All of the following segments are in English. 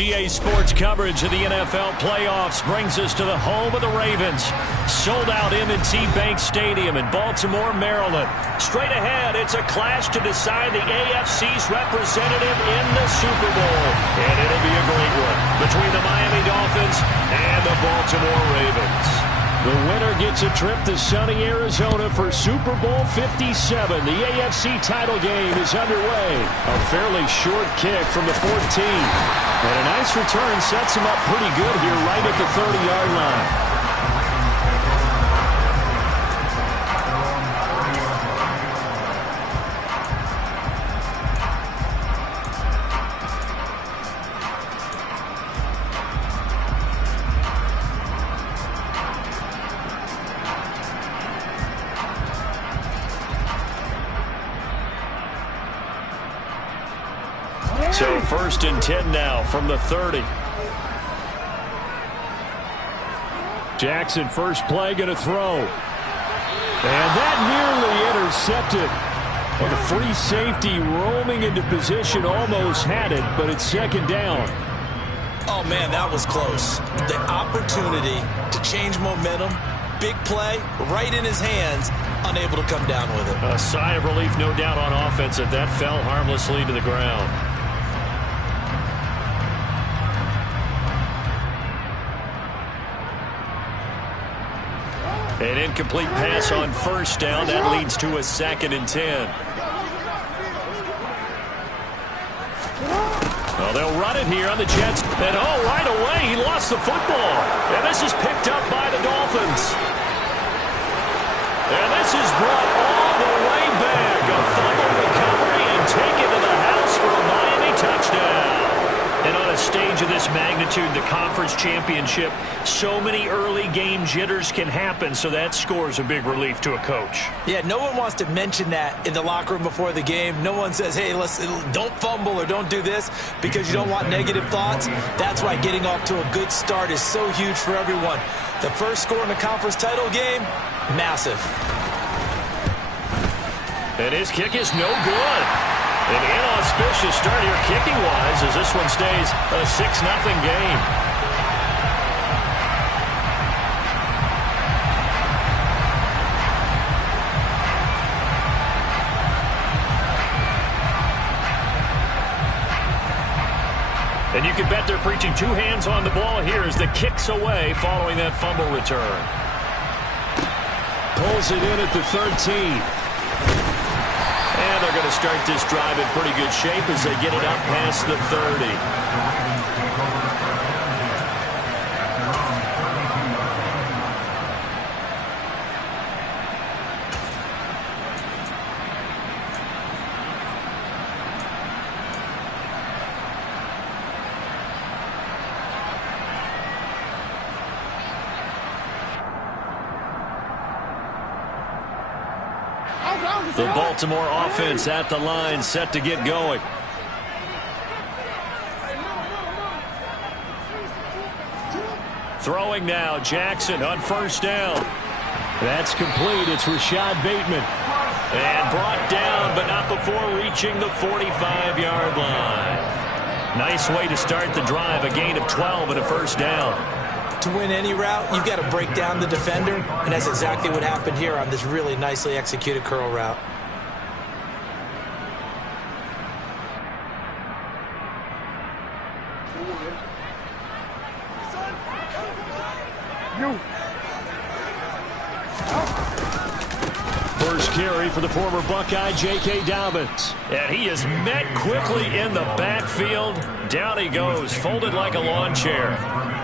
EA Sports coverage of the NFL playoffs brings us to the home of the Ravens. Sold out M&T Bank Stadium in Baltimore, Maryland. Straight ahead, it's a clash to decide the AFC's representative in the Super Bowl. And it'll be a great one between the Miami Dolphins and the Baltimore Ravens. The winner gets a trip to sunny Arizona for Super Bowl 57. The AFC title game is underway. A fairly short kick from the 14. And a nice return sets him up pretty good here right at the 30-yard line. So 1st and 10 now from the 30. Jackson first play going to throw. And that nearly intercepted. Well, the free safety roaming into position almost had it, but it's 2nd down. Oh, man, that was close. The opportunity to change momentum, big play, right in his hands, unable to come down with it. A sigh of relief, no doubt, on offense that that fell harmlessly to the ground. An incomplete pass on 1st down. That leads to a 2nd and 10. Well, they'll run it here on the Jets. And, right away, he lost the football. And this is picked up by the Dolphins. And this is brought all the way back. A fumble recovery and taken to the house for a Miami touchdown. And on a stage of this magnitude, the conference championship, so many early game jitters can happen, so that scores a big relief to a coach. Yeah, no one wants to mention that in the locker room before the game. No one says, hey, don't fumble or don't do this because you don't want negative thoughts. That's why getting off to a good start is so huge for everyone. The first score in the conference title game, massive. And his kick is no good. An inauspicious start here kicking-wise as this one stays a 6-0 game. And you can bet they're preaching 2 hands on the ball here as the kick's away following that fumble return. Pulls it in at the 13. And they're going to start this drive in pretty good shape as they get it up past the 30. The Baltimore offense at the line, set to get going. Throwing now, Jackson on 1st down. That's complete. It's Rashad Bateman. And brought down, but not before reaching the 45-yard line. Nice way to start the drive, a gain of 12 and a 1st down. To win any route, you've got to break down the defender, and that's exactly what happened here on this really nicely executed curl route. First carry for the former Buckeye, J.K. Dobbins. And he is met quickly in the backfield. Down he goes, folded like a lawn chair.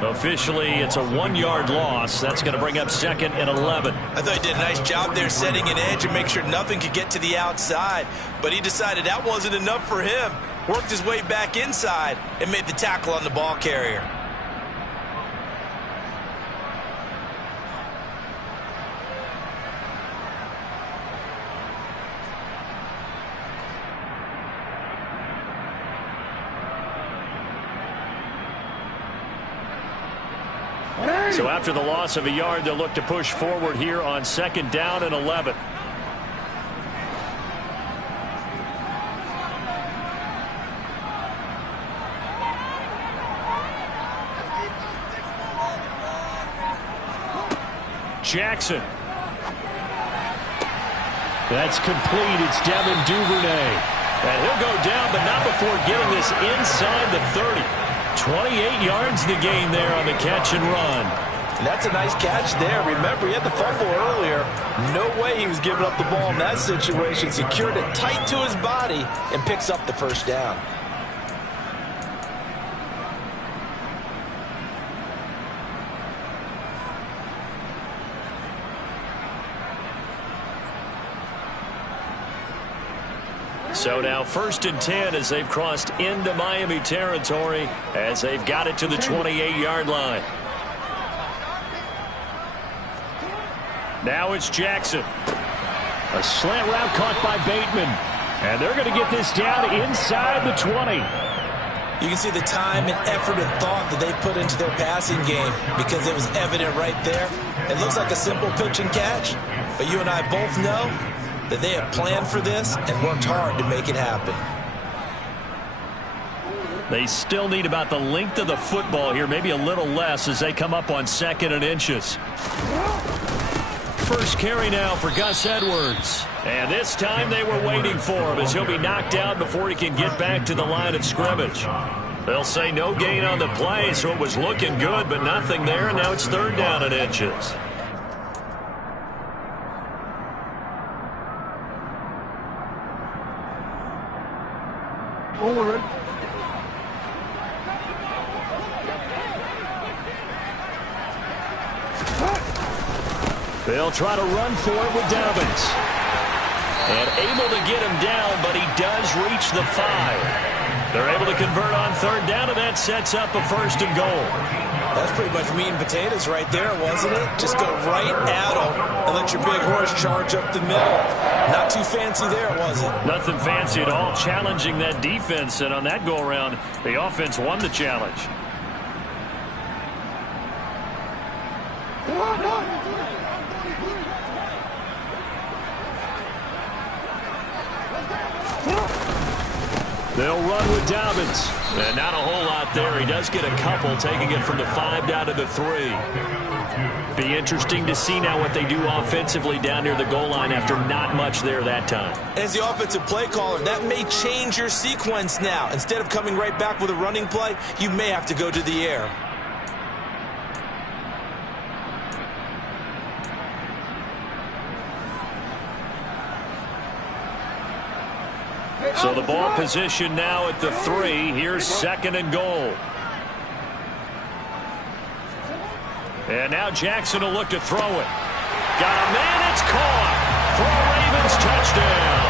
Officially, it's a 1-yard loss. That's going to bring up 2nd and 11. I thought he did a nice job there setting an edge and make sure nothing could get to the outside. But he decided that wasn't enough for him. Worked his way back inside and made the tackle on the ball carrier. So after the loss of a yard, they'll look to push forward here on 2nd down and 11. Jackson. That's complete. It's Devin Duvernay. And he'll go down, but not before getting this inside the 30. 28 yards the gain there on the catch and run. And that's a nice catch there. Remember, he had the fumble earlier. No way he was giving up the ball in that situation. Secured it tight to his body and picks up the first down. So now 1st and 10 as they've crossed into Miami territory as they've got it to the 28-yard line. Now it's Jackson. A slant route caught by Bateman. And they're going to get this down inside the 20. You can see the time and effort and thought that they put into their passing game because it was evident right there. It looks like a simple pitch and catch, but you and I both know that they have planned for this and worked hard to make it happen. They still need about the length of the football here, maybe a little less as they come up on 2nd and inches. First carry now for Gus Edwards. And this time they were waiting for him as he'll be knocked out before he can get back to the line of scrimmage. They'll say no gain on the play, so it was looking good, but nothing there, and now it's 3rd down and inches. They'll try to run for it with Dobbins. And able to get him down, but he does reach the 5. They're able to convert on 3rd down, and that sets up a 1st and goal. That's pretty much meat and potatoes right there, wasn't it? Just go right at them and let your big horse charge up the middle. Not too fancy there, was it? Nothing fancy at all, challenging that defense, and on that go-around, the offense won the challenge. They'll run with Dobbins. And not a whole lot there. He does get a couple, taking it from the 5 down to the 3. Be interesting to see now what they do offensively down near the goal line after not much there that time. As the offensive play caller, that may change your sequence now. Instead of coming right back with a running play, you may have to go to the air. So the ball position now at the 3. Here's 2nd and goal. And now Jackson will look to throw it. Got a man, it's caught for a Ravens touchdown.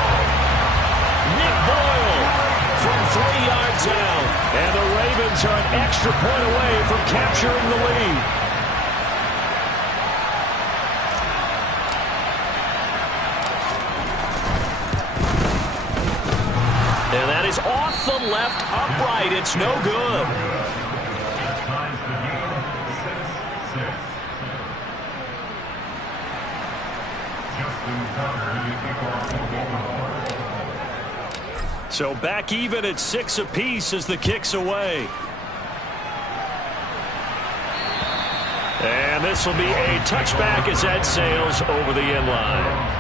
Nick Boyle from 3 yards out. And the Ravens are an extra point away from capturing the lead. And that is off the left upright. It's no good. So back even at 6 apiece as the kick's away. And this will be a touchback as that sails over the end line.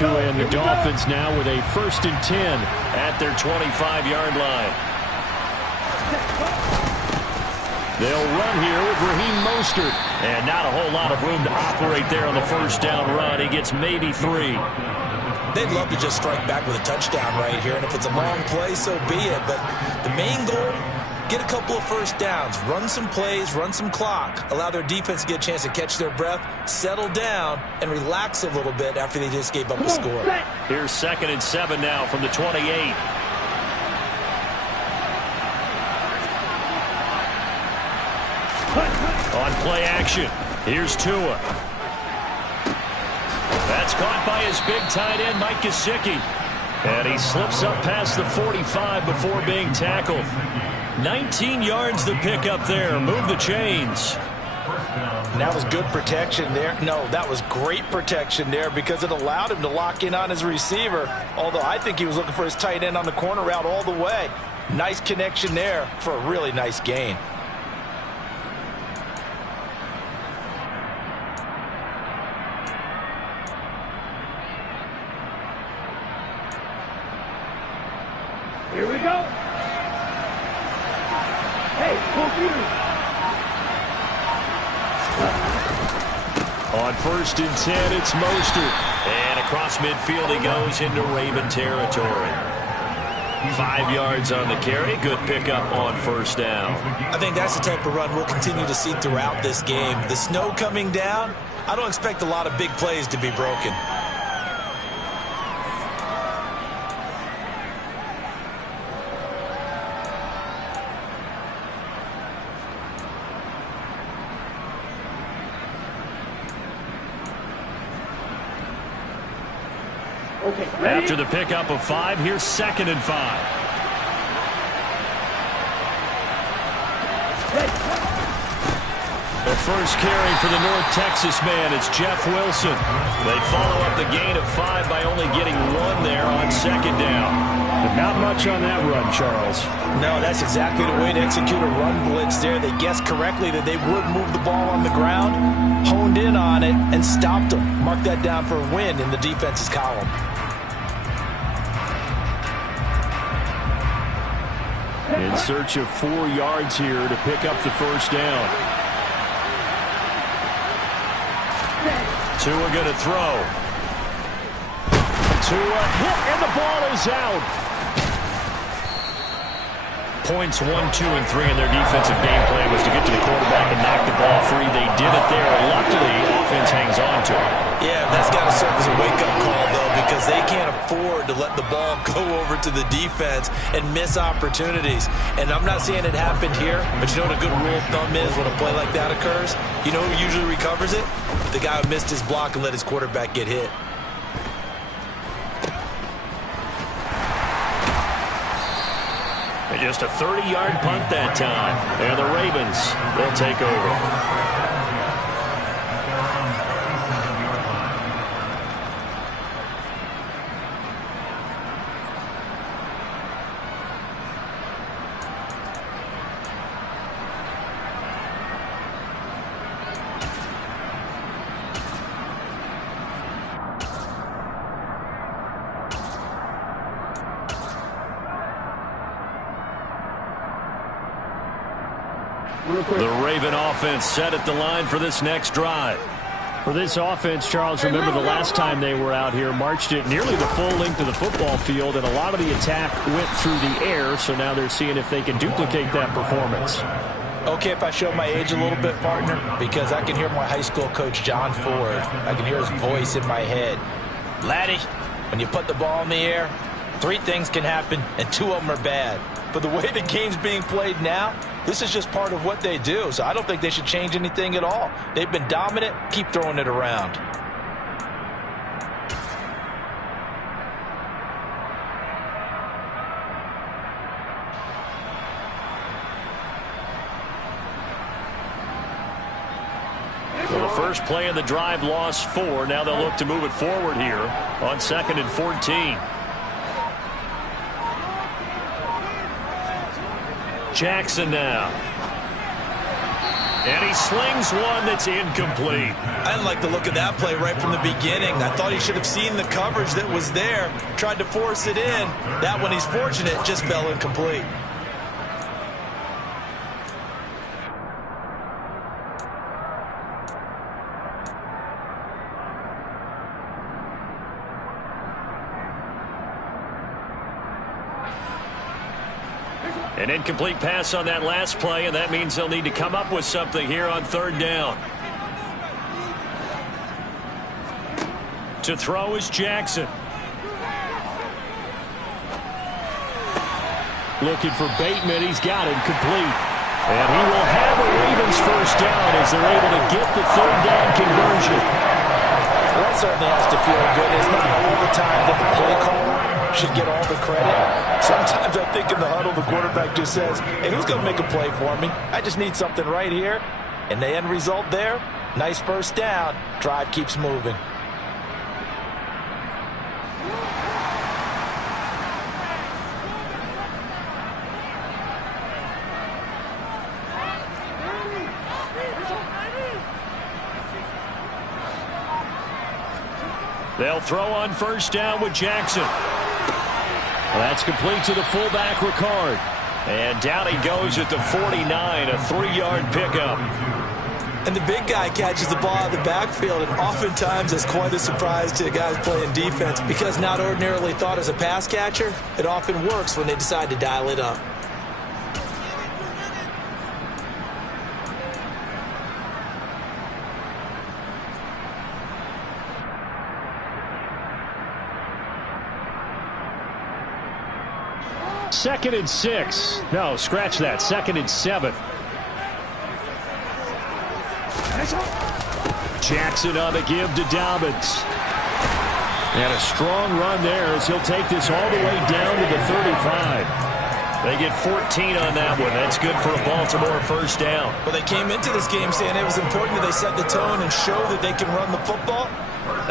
And the Dolphins now with a 1st and 10 at their 25-yard line. They'll run here with Raheem Mostert. And not a whole lot of room to operate there on the 1st down run. He gets maybe 3. They'd love to just strike back with a touchdown right here. And if it's a long play, so be it. But the main goal, get a couple of 1st downs, run some plays, run some clock, allow their defense to get a chance to catch their breath, settle down, and relax a little bit after they just gave up a score. Here's 2nd and 7 now from the 28. On play action, Here's Tua. That's caught by his big tight end, Mike Gesicki. And he slips up past the 45 before being tackled. 19 yards the pick up there. Move the chains. That was good protection there. No, that was great protection there because it allowed him to lock in on his receiver. Although I think he was looking for his tight end on the corner route all the way. Nice connection there for a really nice gain. Here we go. Hey, computer. On 1st and 10, it's Mostert. And across midfield he goes into Raven territory. 5 yards on the carry. Good pickup on 1st down. I think that's the type of run we'll continue to see throughout this game. The snow coming down, I don't expect a lot of big plays to be broken. Okay, ready? After the pickup of 5, here's 2nd and 5. The first carry for the North Texas man, it's Jeff Wilson. They follow up the gain of 5 by only getting 1 there on 2nd down. But not much on that run, Charles. No, that's exactly the way to execute a run blitz there. They guessed correctly that they would move the ball on the ground, honed in on it, and stopped them. Mark that down for a win in the defense's column. In search of 4 yards here to pick up the 1st down. Tua going to throw. Tua hit, and the ball is out. Points 1, 2, and 3 in their defensive game plan was to get to the quarterback and knock the ball free. They did it there. Luckily, offense hangs on to it. Yeah, that's got to serve as a wake-up call, though, because they can't afford to let the ball go over to the defense and miss opportunities. And I'm not saying it happened here, but you know what a good rule of thumb is when a play like that occurs? You know who usually recovers it? The guy who missed his block and let his quarterback get hit. And just a 30-yard punt that time. And the Ravens, they'll take over. The Raven offense set at the line for this next drive. For this offense, Charles, remember the last time they were out here, marched it nearly the full length of the football field, and a lot of the attack went through the air, so now they're seeing if they can duplicate that performance. Okay, if I show my age a little bit, partner, because I can hear my high school coach, John Ford. I can hear his voice in my head. Laddie, when you put the ball in the air, 3 things can happen, and 2 of them are bad. But the way the game's being played now, this is just part of what they do. So I don't think they should change anything at all. They've been dominant. Keep throwing it around. Well, the first play of the drive lost 4. Now they'll look to move it forward here on 2nd and 14. Jackson now. And he slings one that's incomplete. I didn't like the look of that play right from the beginning. I thought he should have seen the coverage that was there, tried to force it in. That one, he's fortunate, just fell incomplete. An incomplete pass on that last play, and that means they'll need to come up with something here on 3rd down. To throw is Jackson. Looking for Bateman. He's got him complete. And he will have a Ravens first down as they're able to get the third down conversion. Well, that certainly has to feel good. It's not all the time that the play caller should get all the credit. Sometimes I think in the huddle, the quarterback just says, hey, who's going to make a play for me? I just need something right here. And the end result there, nice first down. Drive keeps moving. They'll throw on first down with Jackson. That's complete to the fullback, Ricard. And down he goes at the 49, a 3-yard pickup. And the big guy catches the ball out of the backfield, and oftentimes it's quite a surprise to the guys playing defense because not ordinarily thought as a pass catcher, it often works when they decide to dial it up. Second and 6. No, scratch that. Second and 7. Jackson on the give to Dobbins. And a strong run there as he'll take this all the way down to the 35. They get 14 on that one. That's good for a Baltimore first down. Well, they came into this game saying it was important that they set the tone and show that they can run the football.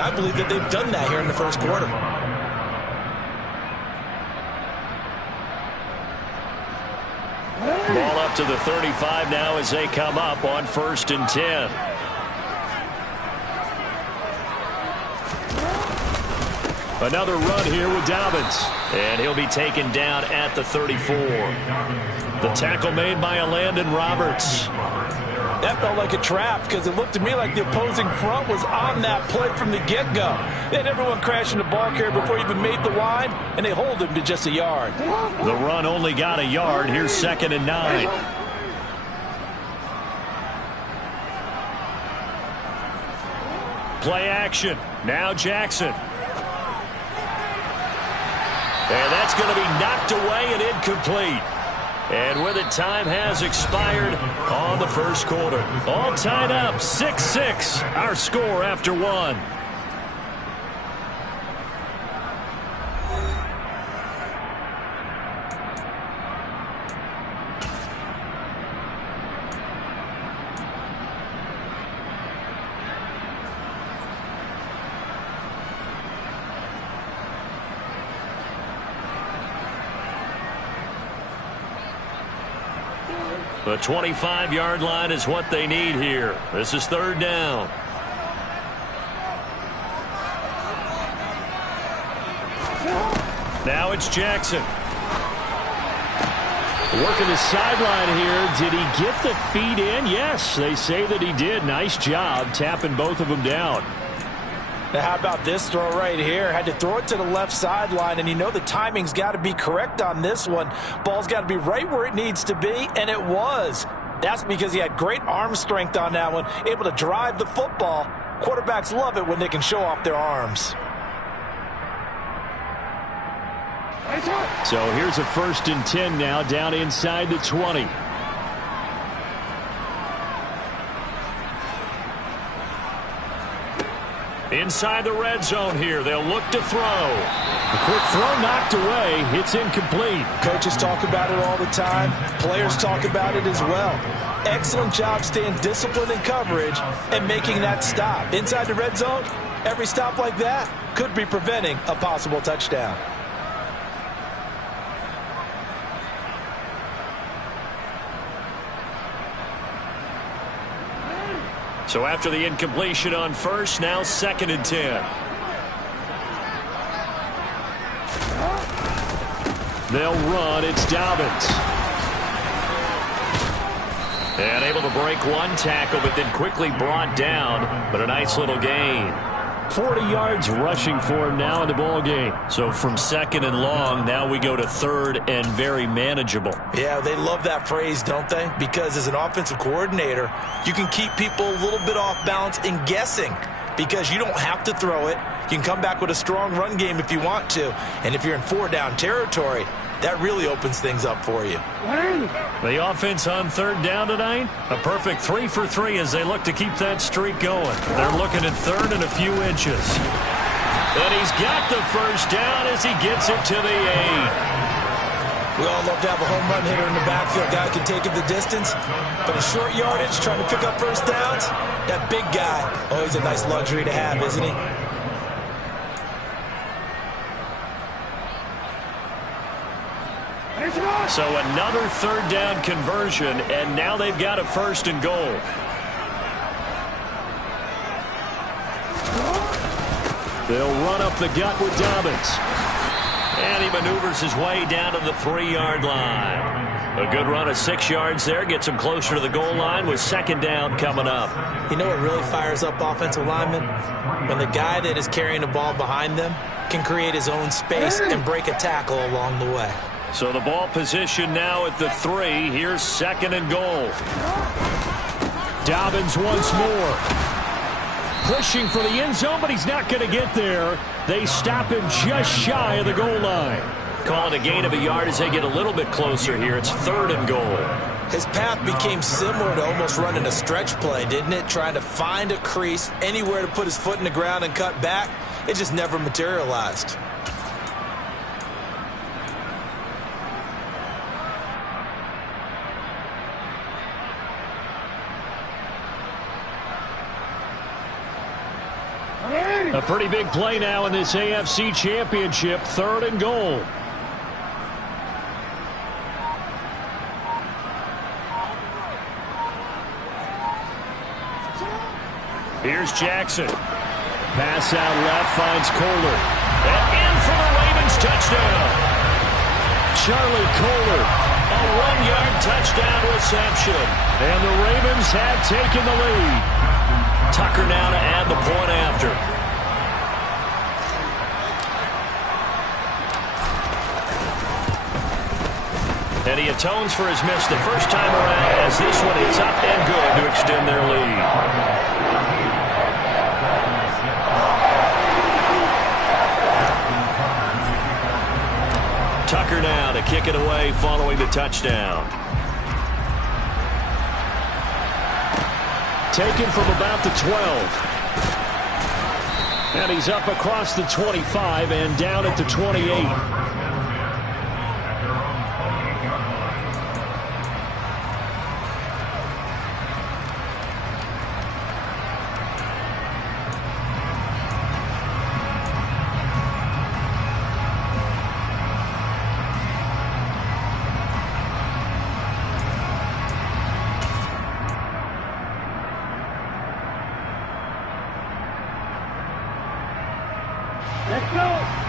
I believe that they've done that here in the first quarter. Ball up to the 35 now as they come up on 1st and 10. Another run here with Dobbins. And he'll be taken down at the 34. The tackle made by Landon Roberts. That felt like a trap because it looked to me like the opposing front was on that play from the get-go. They had everyone crashing the ball carrier before he even made the line, and they hold him to just a yard. The run only got a yard. Here's 2nd and 9. Play action. Now Jackson. And that's going to be knocked away and incomplete. And with it, time has expired on the first quarter. All tied up, 6-6, our score after 1. The 25-yard line is what they need here. This is 3rd down. Now it's Jackson. Working the sideline here. Did he get the feet in? Yes, they say that he did. Nice job tapping both of them down. Now, how about this throw right here? Had to throw it to the left sideline, and you know the timing's got to be correct on this one. Ball's got to be right where it needs to be, and it was. That's because he had great arm strength on that one, able to drive the football. Quarterbacks love it when they can show off their arms. So here's a 1st and 10 now, down inside the 20. Inside the red zone here. They'll look to throw. A quick throw knocked away. It's incomplete. Coaches talk about it all the time. Players talk about it as well. Excellent job staying disciplined in coverage and making that stop. Inside the red zone, every stop like that could be preventing a possible touchdown. So after the incompletion on first, now 2nd and 10. They'll run. It's Dobbins. And able to break one tackle, but then quickly brought down. But a nice little gain. 40 yards rushing for him now in the ball game. So from 2nd and long, now we go to 3rd and very manageable. Yeah, they love that phrase, don't they? Because as an offensive coordinator, you can keep people a little bit off balance and guessing because you don't have to throw it. You can come back with a strong run game if you want to. And if you're in 4-down territory, that really opens things up for you. The offense on third down tonight, a perfect 3 for 3 as they look to keep that streak going. They're looking at third and a few inches. And he's got the first down as he gets it to the 8. We all love to have a home run hitter in the backfield. Guy can take it the distance. But in short yardage, trying to pick up first downs, that big guy, always a nice luxury to have, isn't he? So another third down conversion, and now they've got a first and goal. They'll run up the gut with Dobbins. And he maneuvers his way down to the 3-yard line. A good run of 6 yards there. Gets him closer to the goal line with second down coming up. You know what really fires up offensive linemen? When the guy that is carrying the ball behind them can create his own space and break a tackle along the way. So the ball position now at the 3. Here's second and goal. Dobbins once more. Pushing for the end zone, but he's not going to get there. They stop him just shy of the goal line. Calling a gain of a yard as they get a little bit closer here. It's third and goal. His path became similar to almost running a stretch play, didn't it? Trying to find a crease, anywhere to put his foot in the ground and cut back. It just never materialized. A pretty big play now in this AFC Championship. Third and goal. Here's Jackson. Pass out left, finds Kohler. And in for the Ravens touchdown. Charlie Kohler. A 1-yard touchdown reception. And the Ravens have taken the lead. Tucker now to add the point after. And he atones for his miss the first time around as this one is up and good to extend their lead. Tucker now to kick it away following the touchdown. Taken from about the 12. And he's up across the 25 and down at the 28.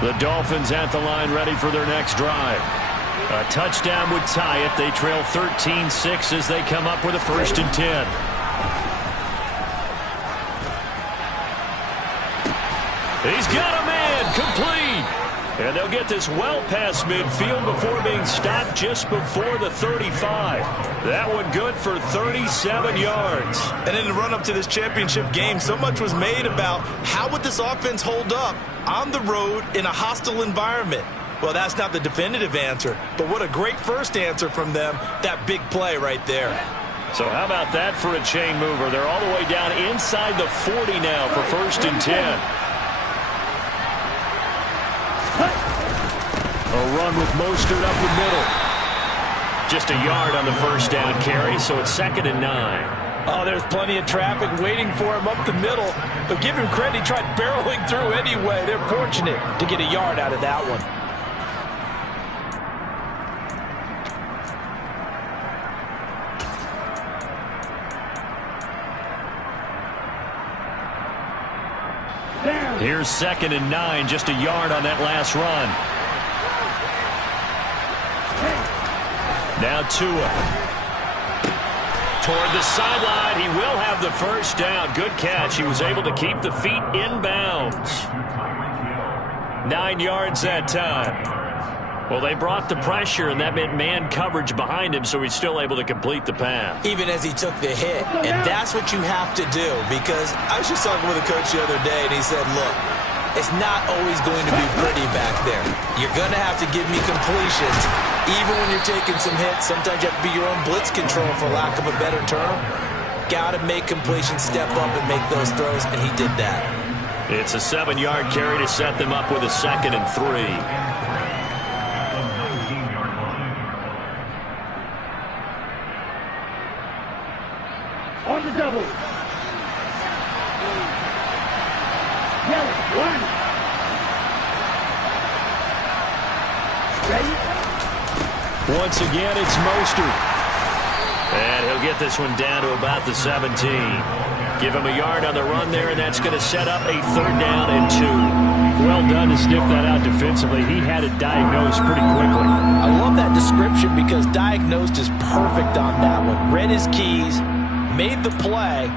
The Dolphins at the line ready for their next drive. A touchdown would tie it. They trail 13-6 as they come up with a first and 10. He's got a man complete. And they'll get this well past midfield before being stopped just before the 35. That one good for 37 yards. And in the run-up to this championship game, so much was made about how would this offense hold up on the road in a hostile environment. Well, that's not the definitive answer, but what a great first answer from them, that big play right there. So how about that for a chain mover? They're all the way down inside the 40 now for first and 10. A run with Mostert up the middle. Just a yard on the first down carry, so it's second and 9. Oh, there's plenty of traffic waiting for him up the middle. But give him credit, he tried barreling through anyway. They're fortunate to get a yard out of that one. Here's second and 9, just a yard on that last run. Now Tua. Toward the sideline, he will have the first down. Good catch. He was able to keep the feet in bounds. 9 yards that time. Well, they brought the pressure, and that meant man coverage behind him, so he's still able to complete the pass. Even as he took the hit. And that's what you have to do, because I was just talking with a coach the other day, and he said, look, it's not always going to be pretty back there. You're going to have to give me completions. Even when you're taking some hits, sometimes you have to be your own blitz control, for lack of a better term. Got to make completions, step up and make those throws, and he did that. It's a 7-yard carry to set them up with a 2nd and 3. On the double. Yellow, 1. Ready? Once again, it's Mostert. And he'll get this one down to about the 17. Give him a yard on the run there, and that's going to set up a 3rd down and 2. Well done to sniff that out defensively. He had it diagnosed pretty quickly. I love that description because diagnosed is perfect on that one. Read his keys, made the play,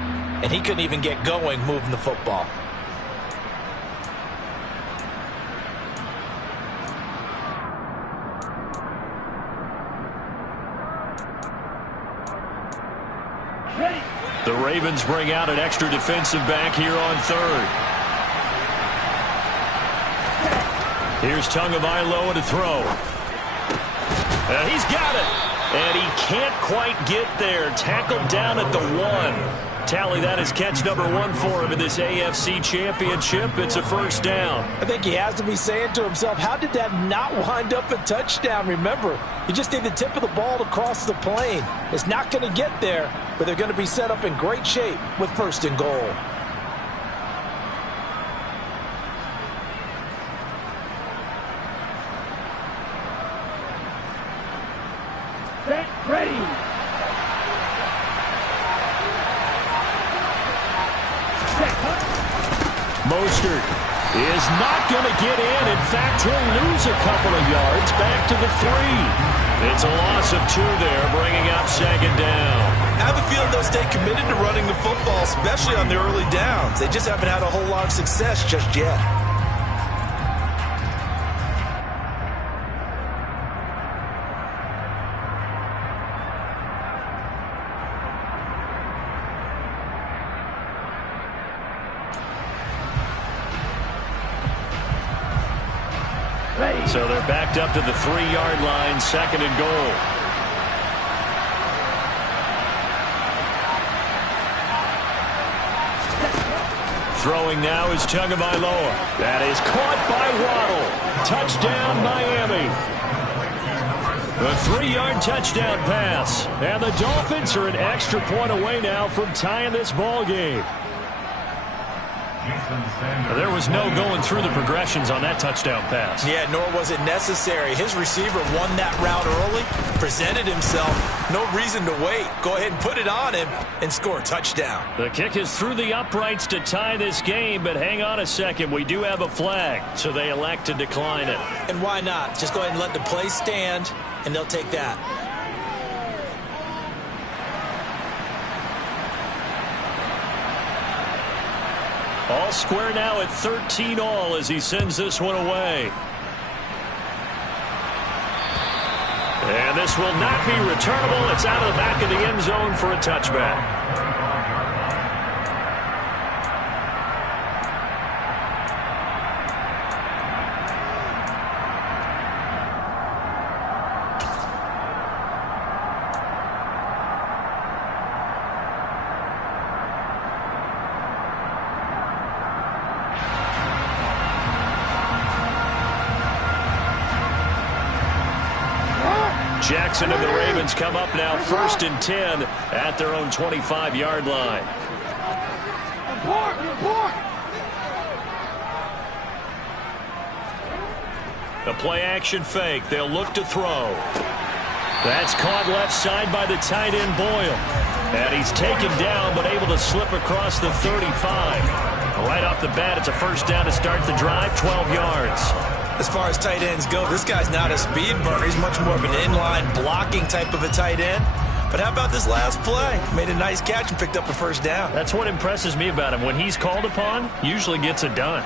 and he couldn't even get going moving the football. The Ravens bring out an extra defensive back here on 3rd. Here's Tagovailoa to throw. He's got it. And he can't quite get there. Tackled down at the 1. Tally, that is catch number 1 for him in this AFC Championship. It's a 1st down. I think he has to be saying to himself, how did that not wind up a touchdown? Remember, you just need the tip of the ball to cross the plane. It's not going to get there, but they're going to be set up in great shape with 1st and goal. Set, ready. Mostert is not going to get in. In fact, he'll lose a couple of yards back to the 3. It's a loss of 2 there, bringing up 2nd down. I have a feeling they'll stay committed to running the football, especially on the early downs. They just haven't had a whole lot of success just yet. So they're backed up to the 3-yard line, 2nd and goal. Throwing now is Tagovailoa. That is caught by Waddle. Touchdown, Miami. A 3-yard touchdown pass. And the Dolphins are an extra point away now from tying this ball game. There was no going through the progressions on that touchdown pass. Yeah, nor was it necessary. His receiver won that route early, presented himself. No reason to wait. Go ahead and put it on him and score a touchdown. The kick is through the uprights to tie this game, but hang on a second. We do have a flag, so they elect to decline it. And why not? Just go ahead and let the play stand, and they'll take that. All square now at 13-all as he sends this one away. And this will not be returnable. It's out of the back of the end zone for a touchback. Jackson and the Ravens come up now 1st and 10 at their own 25-yard line. The play-action fake. They'll look to throw. That's caught left side by the tight end Boyle. And he's taken down but able to slip across the 35. Right off the bat, it's a 1st down to start the drive, 12 yards. As far as tight ends go, this guy's not a speed burner. He's much more of an inline blocking type of a tight end. But how about this last play? Made a nice catch and picked up a 1st down. That's what impresses me about him. When he's called upon, usually gets it done.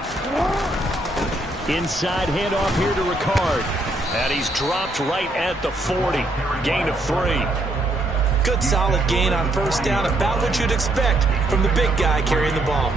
Inside handoff here to Ricard. And he's dropped right at the 40. Gain of 3. Good solid gain on 1st down. About what you'd expect from the big guy carrying the ball.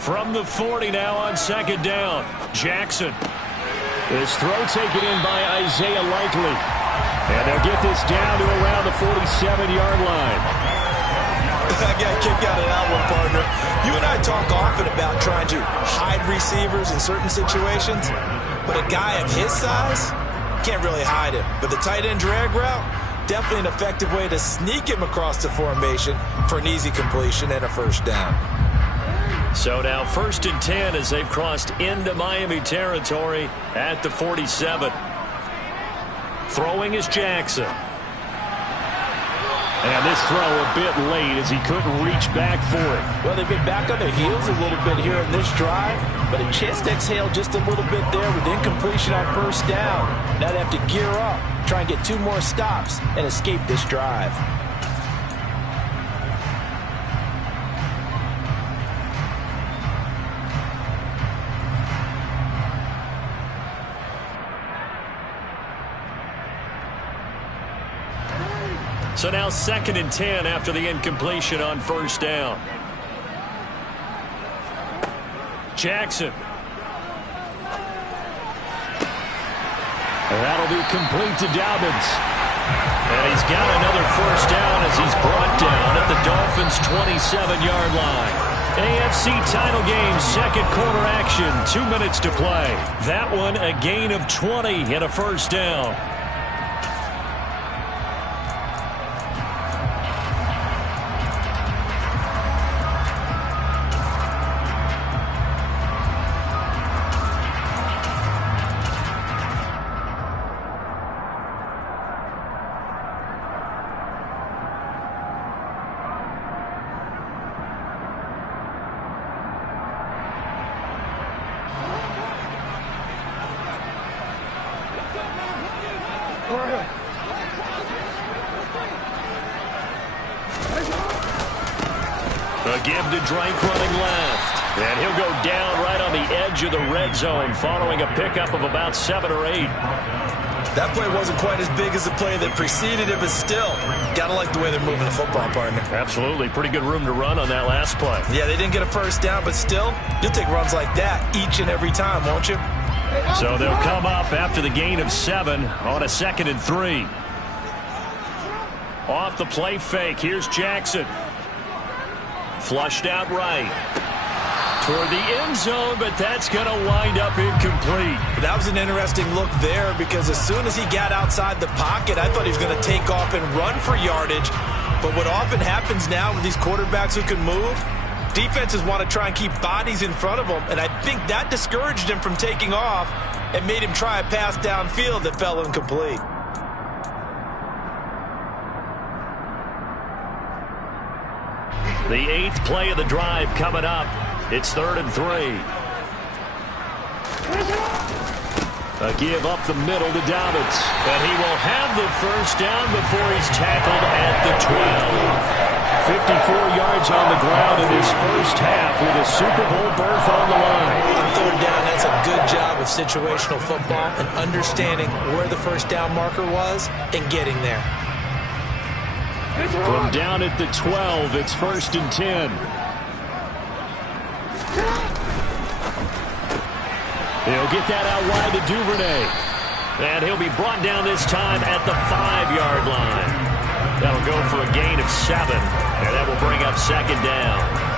From the 40 now on second down. Jackson. This throw taken in by Isaiah Likely. And they'll get this down to around the 47-yard line. I got a kick out of that one, partner. You and I talk often about trying to hide receivers in certain situations, but a guy of his size can't really hide him. But the tight end drag route, definitely an effective way to sneak him across the formation for an easy completion and a first down. So now 1st and 10 as they've crossed into Miami territory at the 47. Throwing is Jackson. And this throw a bit late as he couldn't reach back for it. Well, they've been back on their heels a little bit here in this drive, but a chance to exhale just a little bit there with incompletion on first down. Now they have to gear up, try and get 2 more stops, and escape this drive. So now 2nd and 10 after the incompletion on first down. Jackson. And that'll be complete to Dobbins. And he's got another first down as he's brought down at the Dolphins' 27-yard line. AFC title game, second quarter action, 2 minutes to play. That one a gain of 20 and a first down. A give to Drake running left. And he'll go down right on the edge of the red zone following a pickup of about 7 or 8. That play wasn't quite as big as the play that preceded it, but still, gotta like the way they're moving the football, partner. Absolutely. Pretty good room to run on that last play. Yeah, they didn't get a first down, but still, you'll take runs like that each and every time, won't you? So they'll come up after the gain of 7 on a 2nd and 3. Off the play fake, here's Jackson. Flushed out right. Toward the end zone, but that's going to wind up incomplete. That was an interesting look there because as soon as he got outside the pocket, I thought he was going to take off and run for yardage. But what often happens now with these quarterbacks who can move, defenses want to try and keep bodies in front of them, and I think that discouraged him from taking off and made him try a pass downfield that fell incomplete. The 8th play of the drive coming up. It's 3rd and 3. A give up the middle to Dobbins. And he will have the first down before he's tackled at the 12. 54 yards on the ground in his first half with a Super Bowl berth on the line. On 3rd down, that's a good job of situational football and understanding where the first down marker was and getting there. From down at the 12, it's 1st and 10. He'll get that out wide to Duvernay. And he'll be brought down this time at the 5-yard line. That'll go for a gain of 7. And that will bring up 2nd down.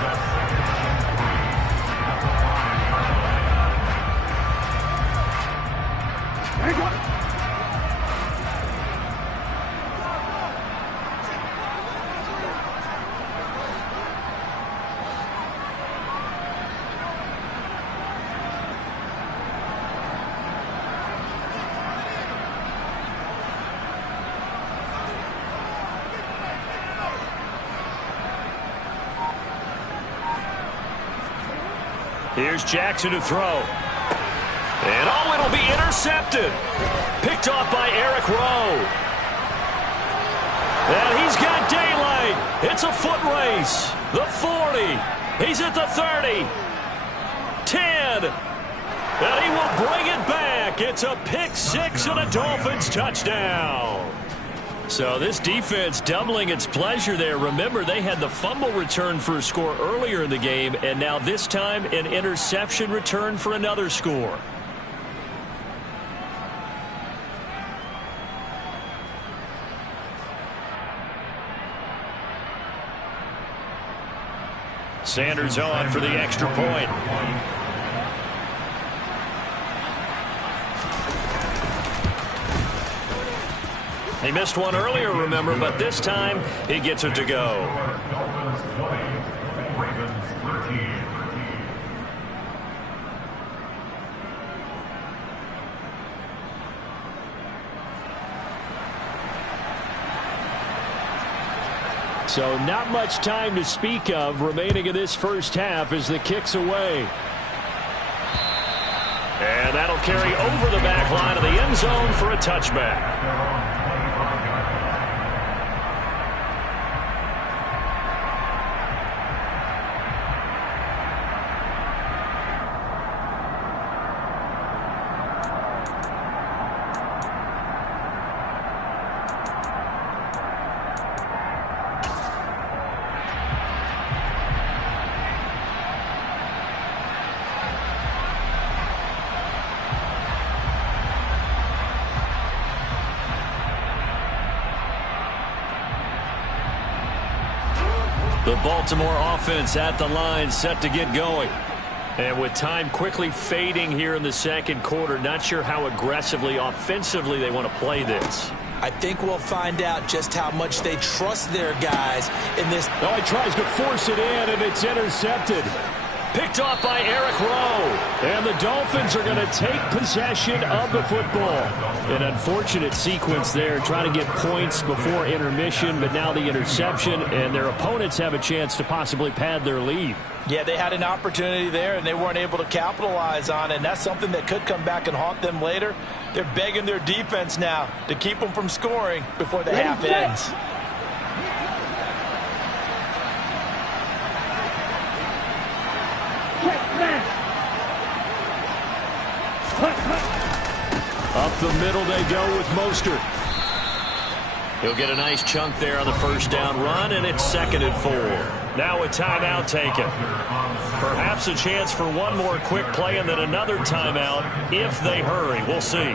Here's Jackson to throw. And oh, it'll be intercepted. Picked off by Eric Rowe. And he's got daylight. It's a foot race. The 40. He's at the 30. 10. And he will bring it back. It's a pick 6 and a Dolphins touchdown. So this defense doubling its pleasure there. Remember, they had the fumble return for a score earlier in the game, and now this time an interception return for another score. Sanders on for the extra point. He missed one earlier, remember, but this time he gets it to go. Dolphins 20, Ravens 13. So not much time to speak of remaining in this first half as the kick's away. And that'll carry over the back line of the end zone for a touchback. The Baltimore offense at the line, set to get going. And with time quickly fading here in the second quarter, not sure how aggressively, offensively they want to play this. I think we'll find out just how much they trust their guys in this. Oh, he tries to force it in, and it's intercepted. Picked off by Eric Rowe. And the Dolphins are going to take possession of the football. An unfortunate sequence there, trying to get points before intermission, but now the interception, and their opponents have a chance to possibly pad their lead. Yeah, they had an opportunity there, and they weren't able to capitalize on it, and that's something that could come back and haunt them later. They're begging their defense now to keep them from scoring before the half ends. Up the middle they go with Mostert. He'll get a nice chunk there on the first down run, and it's 2nd and 4. Now a timeout taken. Perhaps a chance for one more quick play and then another timeout if they hurry. We'll see.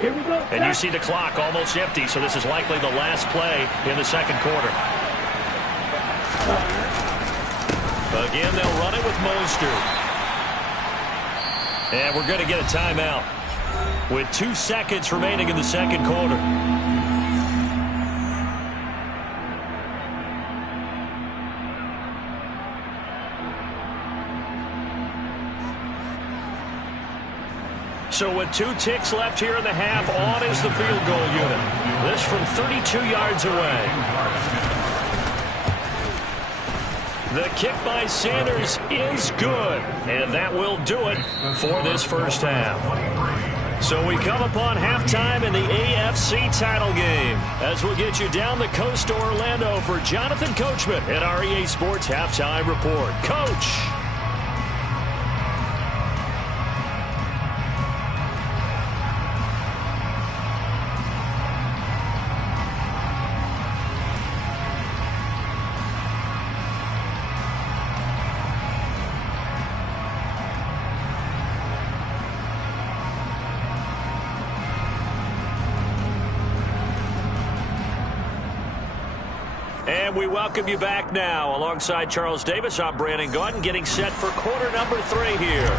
Here we go. And you see the clock almost empty, so this is likely the last play in the second quarter. Again, they'll run it with Mostert. And we're going to get a timeout with 2 seconds remaining in the second quarter. So with 2 ticks left here in the half, on is the field goal unit. This from 32 yards away. The kick by Sanders is good, and that will do it for this first half. So we come upon halftime in the AFC title game as we'll get you down the coast to Orlando for Jonathan Coachman at our EA Sports Halftime Report. Coach. And we welcome you back now. Alongside Charles Davis, I'm Brandon Gaudin, getting set for quarter number 3 here.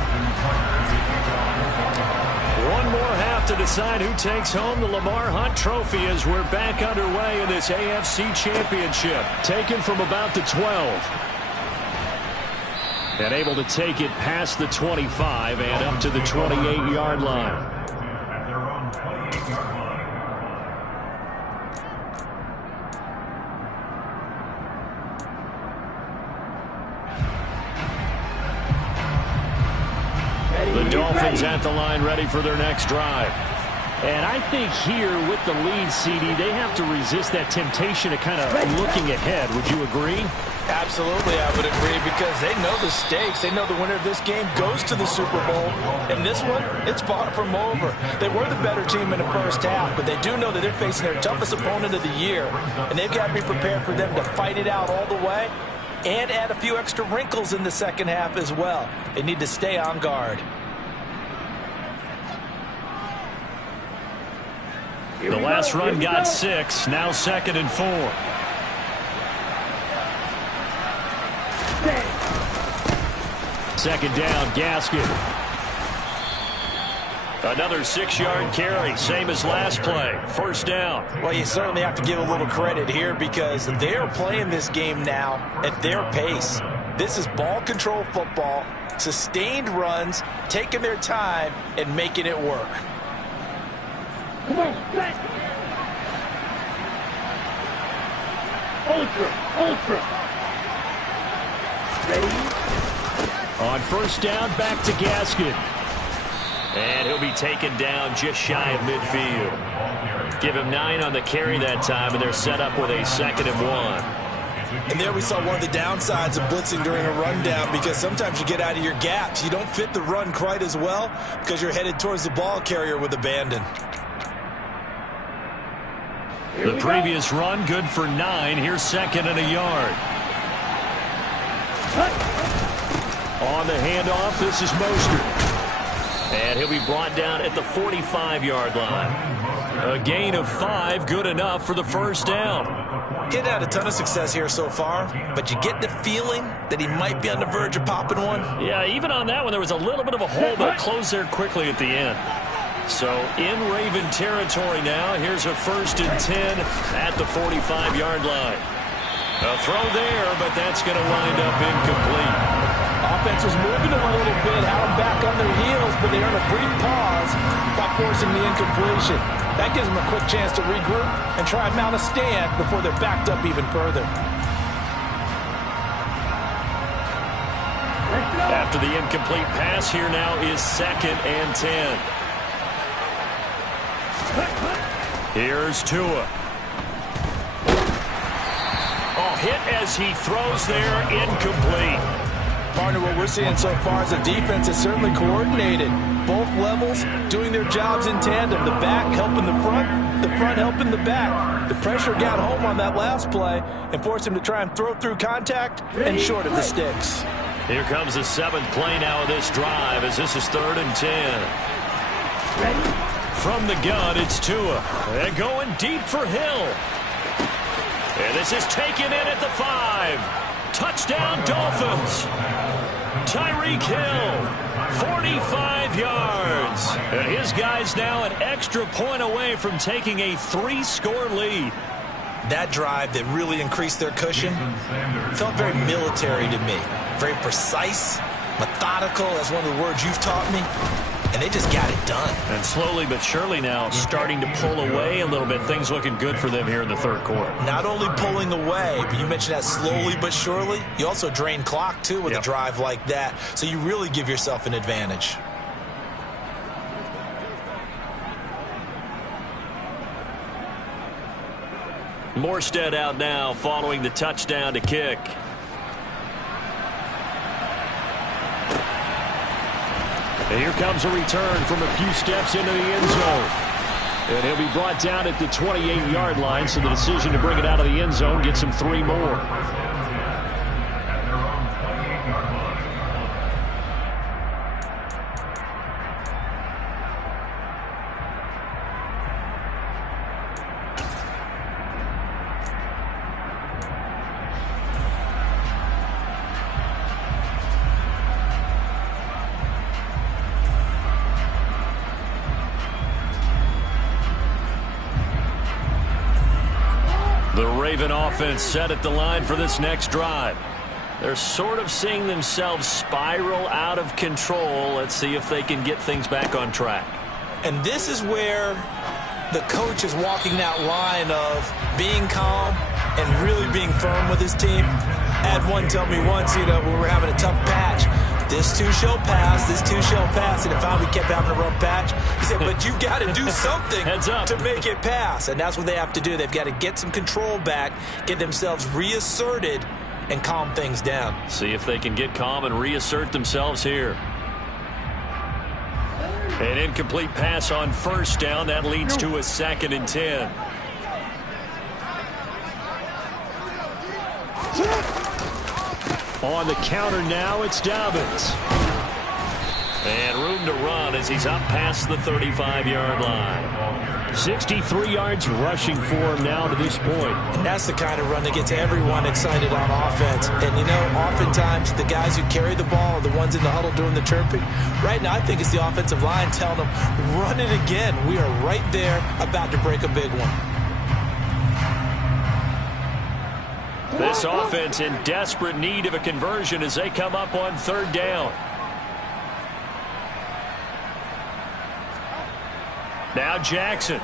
One more half to decide who takes home the Lamar Hunt Trophy as we're back underway in this AFC Championship. Taken from about the 12. And able to take it past the 25 and up to the 28-yard line. At their own 28-yard line. The Dolphins at the line, ready for their next drive. And I think here with the lead, CD, they have to resist that temptation of kind of looking ahead. Would you agree? Absolutely, I would agree, because they know the stakes. They know the winner of this game goes to the Super Bowl. And this one, it's far from over. They were the better team in the first half, but they do know that they're facing their toughest opponent of the year. And they've got to be prepared for them to fight it out all the way and add a few extra wrinkles in the second half as well. They need to stay on guard. The last run got 6, now 2nd and 4. Second down, Gaskin. Another 6-yard carry, same as last play. First down. Well, you certainly have to give a little credit here, because they're playing this game now at their pace. This is ball control football, sustained runs, taking their time and making it work. Come on, set. Ultra. Ready? On first down, back to Gaskin. And he'll be taken down just shy of midfield. Give him 9 on the carry that time, and they're set up with a 2nd and 1. And there we saw one of the downsides of blitzing during a rundown, because sometimes you get out of your gaps. You don't fit the run quite as well because you're headed towards the ball carrier with abandon. The previous run, good for 9. Here's 2nd and a yard. On the handoff, this is Mostert. And he'll be brought down at the 45-yard line. A gain of 5, good enough for the first down. He's had a ton of success here so far, but you get the feeling that he might be on the verge of popping one. Yeah, even on that one, there was a little bit of a hole, but closed there quickly at the end. So in Raven territory now, here's a 1st and 10 at the 45-yard line. A throw there, but that's going to wind up incomplete. Offense was moving them a little bit, had them back on their heels, but they earned a brief pause by forcing the incompletion. That gives them a quick chance to regroup and try and mount a stand before they're backed up even further. After the incomplete pass, here now is 2nd and 10. Here's Tua. Oh, hit as he throws there, incomplete. Partner, what we're seeing so far is the defense is certainly coordinated. Both levels doing their jobs in tandem. The back helping the front helping the back. The pressure got home on that last play and forced him to try and throw through contact and short of the sticks. Here comes the 7th play now of this drive, as this is 3rd and 10. Ready? From the gun, it's Tua. And going deep for Hill. And this is taken in at the 5. Touchdown, Dolphins. Tyreek Hill, 45 yards. And his guy's now an extra point away from taking a 3-score lead. That drive that really increased their cushion felt very military to me. Very precise, methodical. That's one of the words you've taught me. And they just got it done. And slowly but surely now starting to pull away a little bit. Things looking good for them here in the 3rd quarter. Not only pulling away, but you mentioned that slowly but surely. You also drain clock, too, with a drive like that. So you really give yourself an advantage. Morstead out now following the touchdown to kick. And here comes a return from a few steps into the end zone. And he'll be brought down at the 28-yard line, so the decision to bring it out of the end zone gets him 3 more. The Raven offense set at the line for this next drive. They're sort of seeing themselves spiral out of control. Let's see if they can get things back on track. And this is where the coach is walking that line of being calm and really being firm with his team. I had one tell me once, when we were having a tough patch, this too shall pass, this too shall pass. And if finally we kept having a rough patch, he said, but you've got to do something to make it pass. And that's what they have to do. They've got to get some control back, get themselves reasserted, and calm things down. See if they can get calm and reassert themselves here. An incomplete pass on first down. That leads to a 2nd and 10. On the counter now, it's Dobbins. And room to run as he's up past the 35-yard line. 63 yards rushing for him now to this point. That's the kind of run that gets everyone excited on offense. And, you know, oftentimes the guys who carry the ball are the ones in the huddle doing the chirping. Right now, I think it's the offensive line telling them, run it again. We are right there about to break a big one. This offense in desperate need of a conversion as they come up on 3rd down. Now Jackson.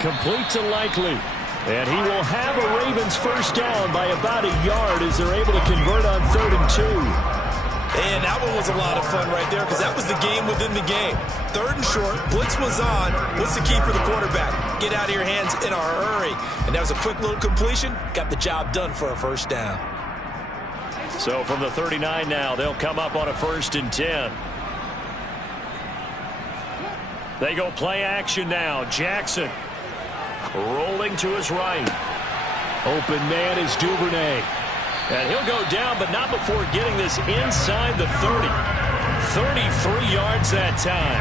Complete to Likely. And he will have a Ravens first down by about a yard as they're able to convert on 3rd and 2. And that one was a lot of fun right there because that was the game within the game. 3rd and short, blitz was on. What's the key for the quarterback? Get out of your hands in a hurry. And that was a quick little completion. Got the job done for a first down. So from the 39 now, they'll come up on a 1st and 10. They go play action now. Jackson rolling to his right. Open man is Duvernay. And he'll go down, but not before getting this inside the 30. 33 yards that time.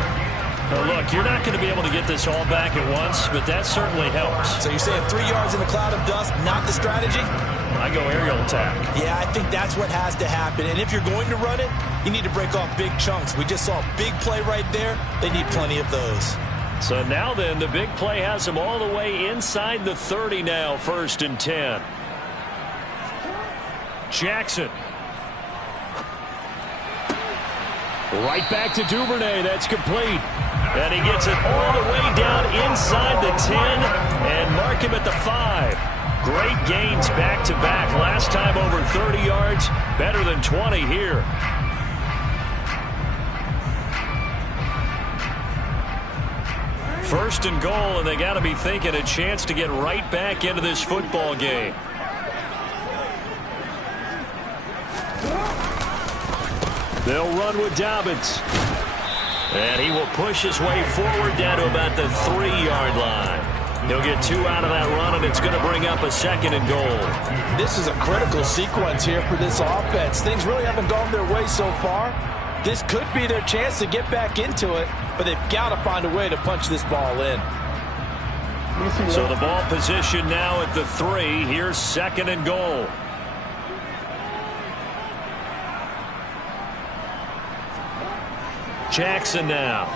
Now look, you're not going to be able to get this all back at once, but that certainly helps. So you're saying 3 yards in a cloud of dust, not the strategy? I go aerial attack. Yeah, I think that's what has to happen. And if you're going to run it, you need to break off big chunks. We just saw a big play right there. They need plenty of those. So now then, the big play has them all the way inside the 30 now, 1st and 10. Jackson. Right back to Duvernay. That's complete. And he gets it all the way down inside the 10 and mark him at the 5. Great gains back-to-back. Last time over 30 yards, better than 20 here. First and goal, and they got to be thinking a chance to get right back into this football game. They'll run with Dobbins. And he will push his way forward down to about the 3-yard line. He'll get 2 out of that run, and it's going to bring up a 2nd and goal. This is a critical sequence here for this offense. Things really haven't gone their way so far. This could be their chance to get back into it, but they've got to find a way to punch this ball in. So the ball position now at the 3. Here's 2nd and goal. Jackson now.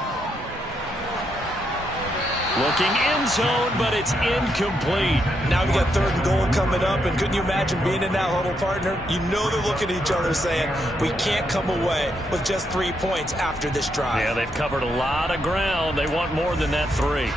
Looking end zone, but it's incomplete. Now we got 3rd and goal coming up, and couldn't you imagine being in that huddle, partner? You know they're looking at each other saying, we can't come away with just 3 points after this drive. Yeah, they've covered a lot of ground. They want more than that 3.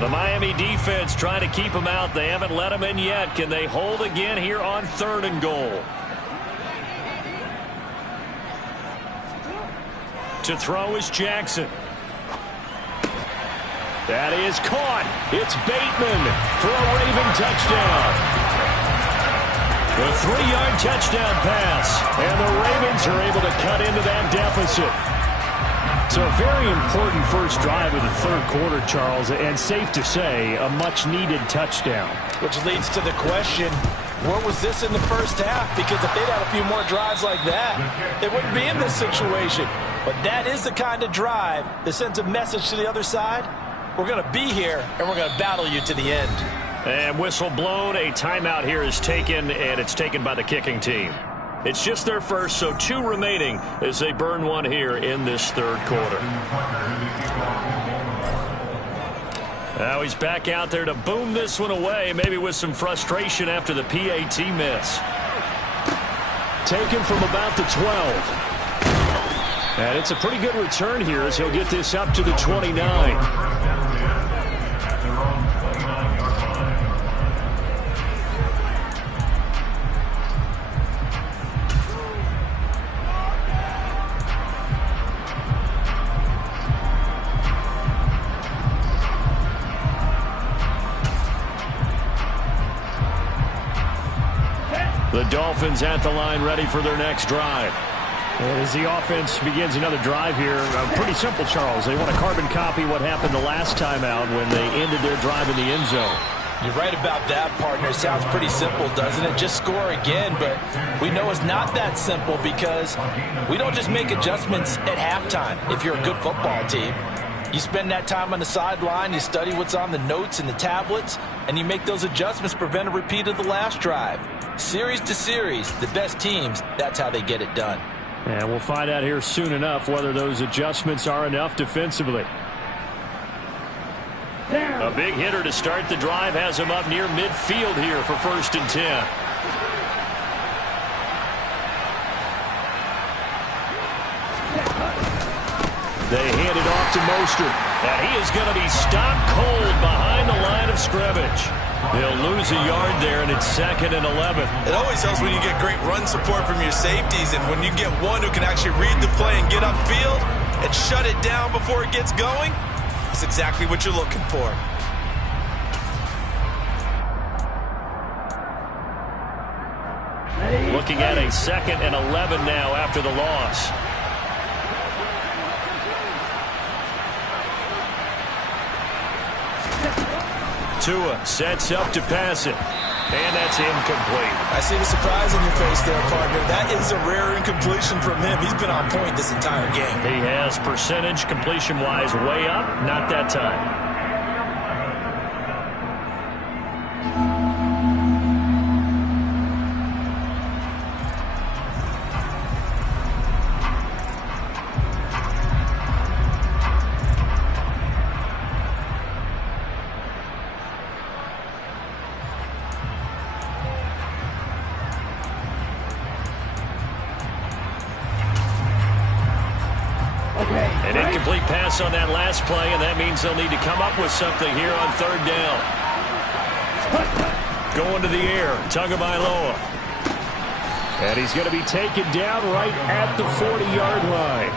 The Miami defense trying to keep them out. They haven't let them in yet. Can they hold again here on 3rd and goal? To throw is Jackson. That is caught. It's Bateman for a Raven touchdown. The 3-yard touchdown pass. And the Ravens are able to cut into that deficit. So a very important first drive of the 3rd quarter, Charles, and safe to say, a much-needed touchdown. Which leads to the question, where was this in the first half? Because if they'd had a few more drives like that, they wouldn't be in this situation. But that is the kind of drive that sends a message to the other side. We're going to be here, and we're going to battle you to the end. And whistle blown. A timeout here is taken, and it's taken by the kicking team. It's just their first, so 2 remaining as they burn one here in this 3rd quarter. Now he's back out there to boom this one away, maybe with some frustration after the PAT miss. Taken from about the 12. And it's a pretty good return here as he'll get this up to the 29. The Dolphins at the line ready for their next drive. And as the offense begins another drive here, pretty simple, Charles. They want to carbon copy what happened the last time out when they ended their drive in the end zone. You're right about that, partner. Sounds pretty simple, doesn't it? Just score again, but we know it's not that simple because we don't just make adjustments at halftime if you're a good football team. You spend that time on the sideline, you study what's on the notes and the tablets, and you make those adjustments to prevent a repeat of the last drive. Series to series, the best teams, that's how they get it done. And we'll find out here soon enough whether those adjustments are enough defensively. A big hitter to start the drive has him up near midfield here for 1st and 10. They hand it off to Mostert, and he is going to be stopped cold behind the line of scrimmage. They'll lose a yard there, and it's 2nd and 11. It always helps when you get great run support from your safeties, and when you get one who can actually read the play and get upfield and shut it down before it gets going, that's exactly what you're looking for. Looking at a 2nd and 11 now after the loss. Tua sets up to pass it. And that's incomplete. I see the surprise in your face there, partner. That is a rare incompletion from him. He's been on point this entire game. He has percentage completion-wise way up. Not that time. An incomplete pass on that last play, and that means they'll need to come up with something here on 3rd down. Going to the air, Tagovailoa. And he's going to be taken down right at the 40-yard line.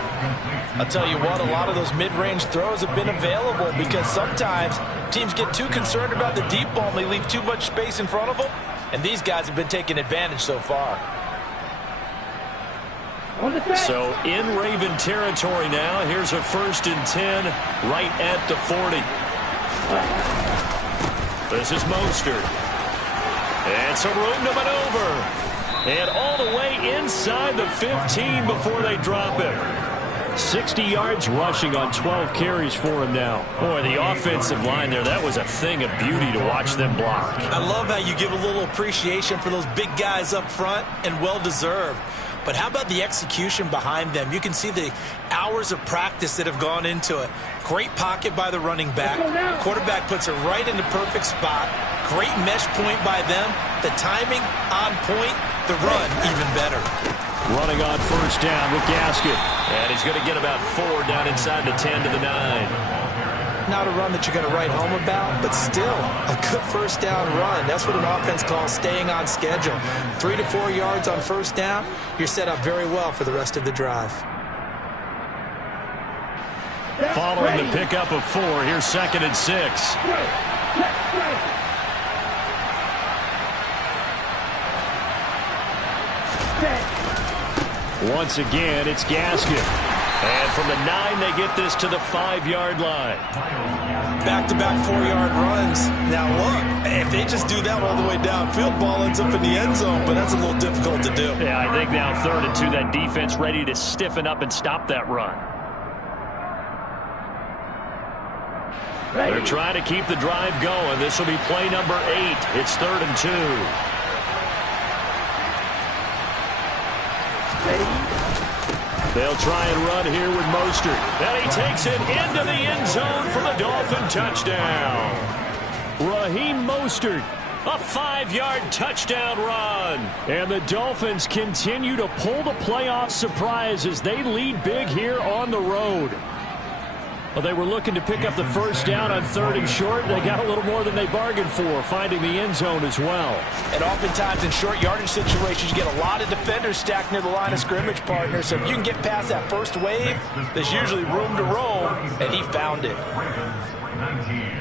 I'll tell you what, a lot of those mid-range throws have been available because sometimes teams get too concerned about the deep ball and they leave too much space in front of them, and these guys have been taking advantage so far. So in Raven territory now. Here's a 1st and 10 right at the 40. This is Mostert. And some room to maneuver. And all the way inside the 15 before they drop it. 60 yards rushing on 12 carries for him now. Boy, the offensive line there, that was a thing of beauty to watch them block. I love how you give a little appreciation for those big guys up front, and well-deserved. But how about the execution behind them? You can see the hours of practice that have gone into it. Great pocket by the running back. Quarterback puts it right in the perfect spot. Great mesh point by them. The timing on point. The run even better. Running on 1st down with Gasket. And he's going to get about 4 down inside the 10 to the 9. Not a run that you're going to write home about, but still a good 1st down run. That's what an offense calls staying on schedule. 3 to 4 yards on 1st down, you're set up very well for the rest of the drive. Following the pickup of 4, here's 2nd and 6. Once again, it's Gasket. And from the 9, they get this to the 5-yard line. Back-to-back 4-yard runs. Now, look, if they just do that all the way downfield, ball ends up in the end zone, but that's a little difficult to do. Yeah, I think now 3rd and 2, that defense ready to stiffen up and stop that run. They're trying to keep the drive going. This will be play number 8. It's 3rd and 2. They'll try and run here with Mostert. And he takes it into the end zone for the Dolphin touchdown. Raheem Mostert A 5-yard touchdown run. And the Dolphins continue to pull the playoff surprise as they lead big here on the road. Well, they were looking to pick up the first down on 3rd and short. They got a little more than they bargained for, finding the end zone as well. And oftentimes in short yardage situations, you get a lot of defenders stacked near the line of scrimmage, partner. So if you can get past that first wave, there's usually room to roam, and he found it. Ravens 19.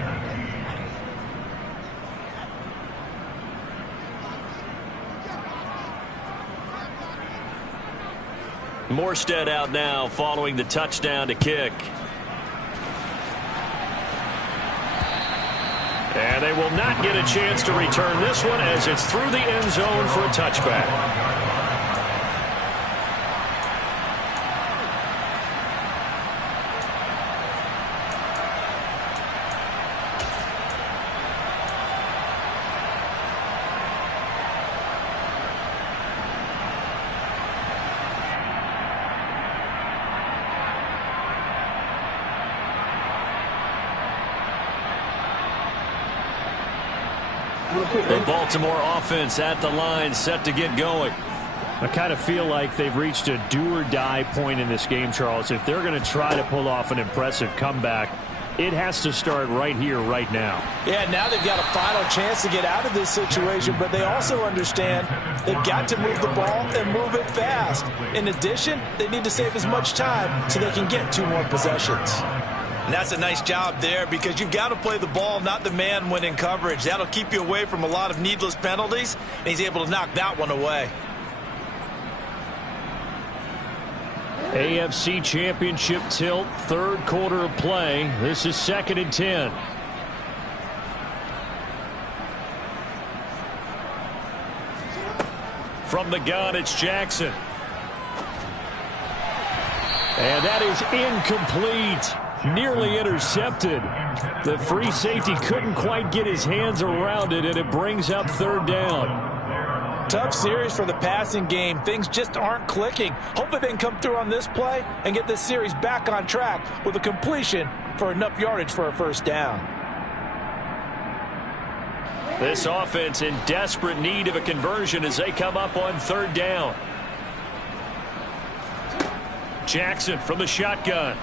Morstead out now following the touchdown to kick. And they will not get a chance to return this one as it's through the end zone for a touchback. The Baltimore offense at the line, set to get going. I kind of feel like they've reached a do-or-die point in this game, Charles. If they're going to try to pull off an impressive comeback, it has to start right here, right now. Yeah, now they've got a final chance to get out of this situation, but they also understand they've got to move the ball and move it fast. In addition, they need to save as much time so they can get 2 more possessions. And that's a nice job there because you've got to play the ball, not the man when in coverage. That'll keep you away from a lot of needless penalties, and he's able to knock that one away. AFC Championship tilt, 3rd quarter of play. This is 2nd and 10. From the gun, it's Jackson. And that is incomplete. Nearly intercepted. The free safety couldn't quite get his hands around it, and it brings up 3rd down. Tough series for the passing game. Things just aren't clicking. Hopefully they can come through on this play and get this series back on track with a completion for enough yardage for a first down. This offense in desperate need of a conversion as they come up on 3rd down. Jackson from the shotgun.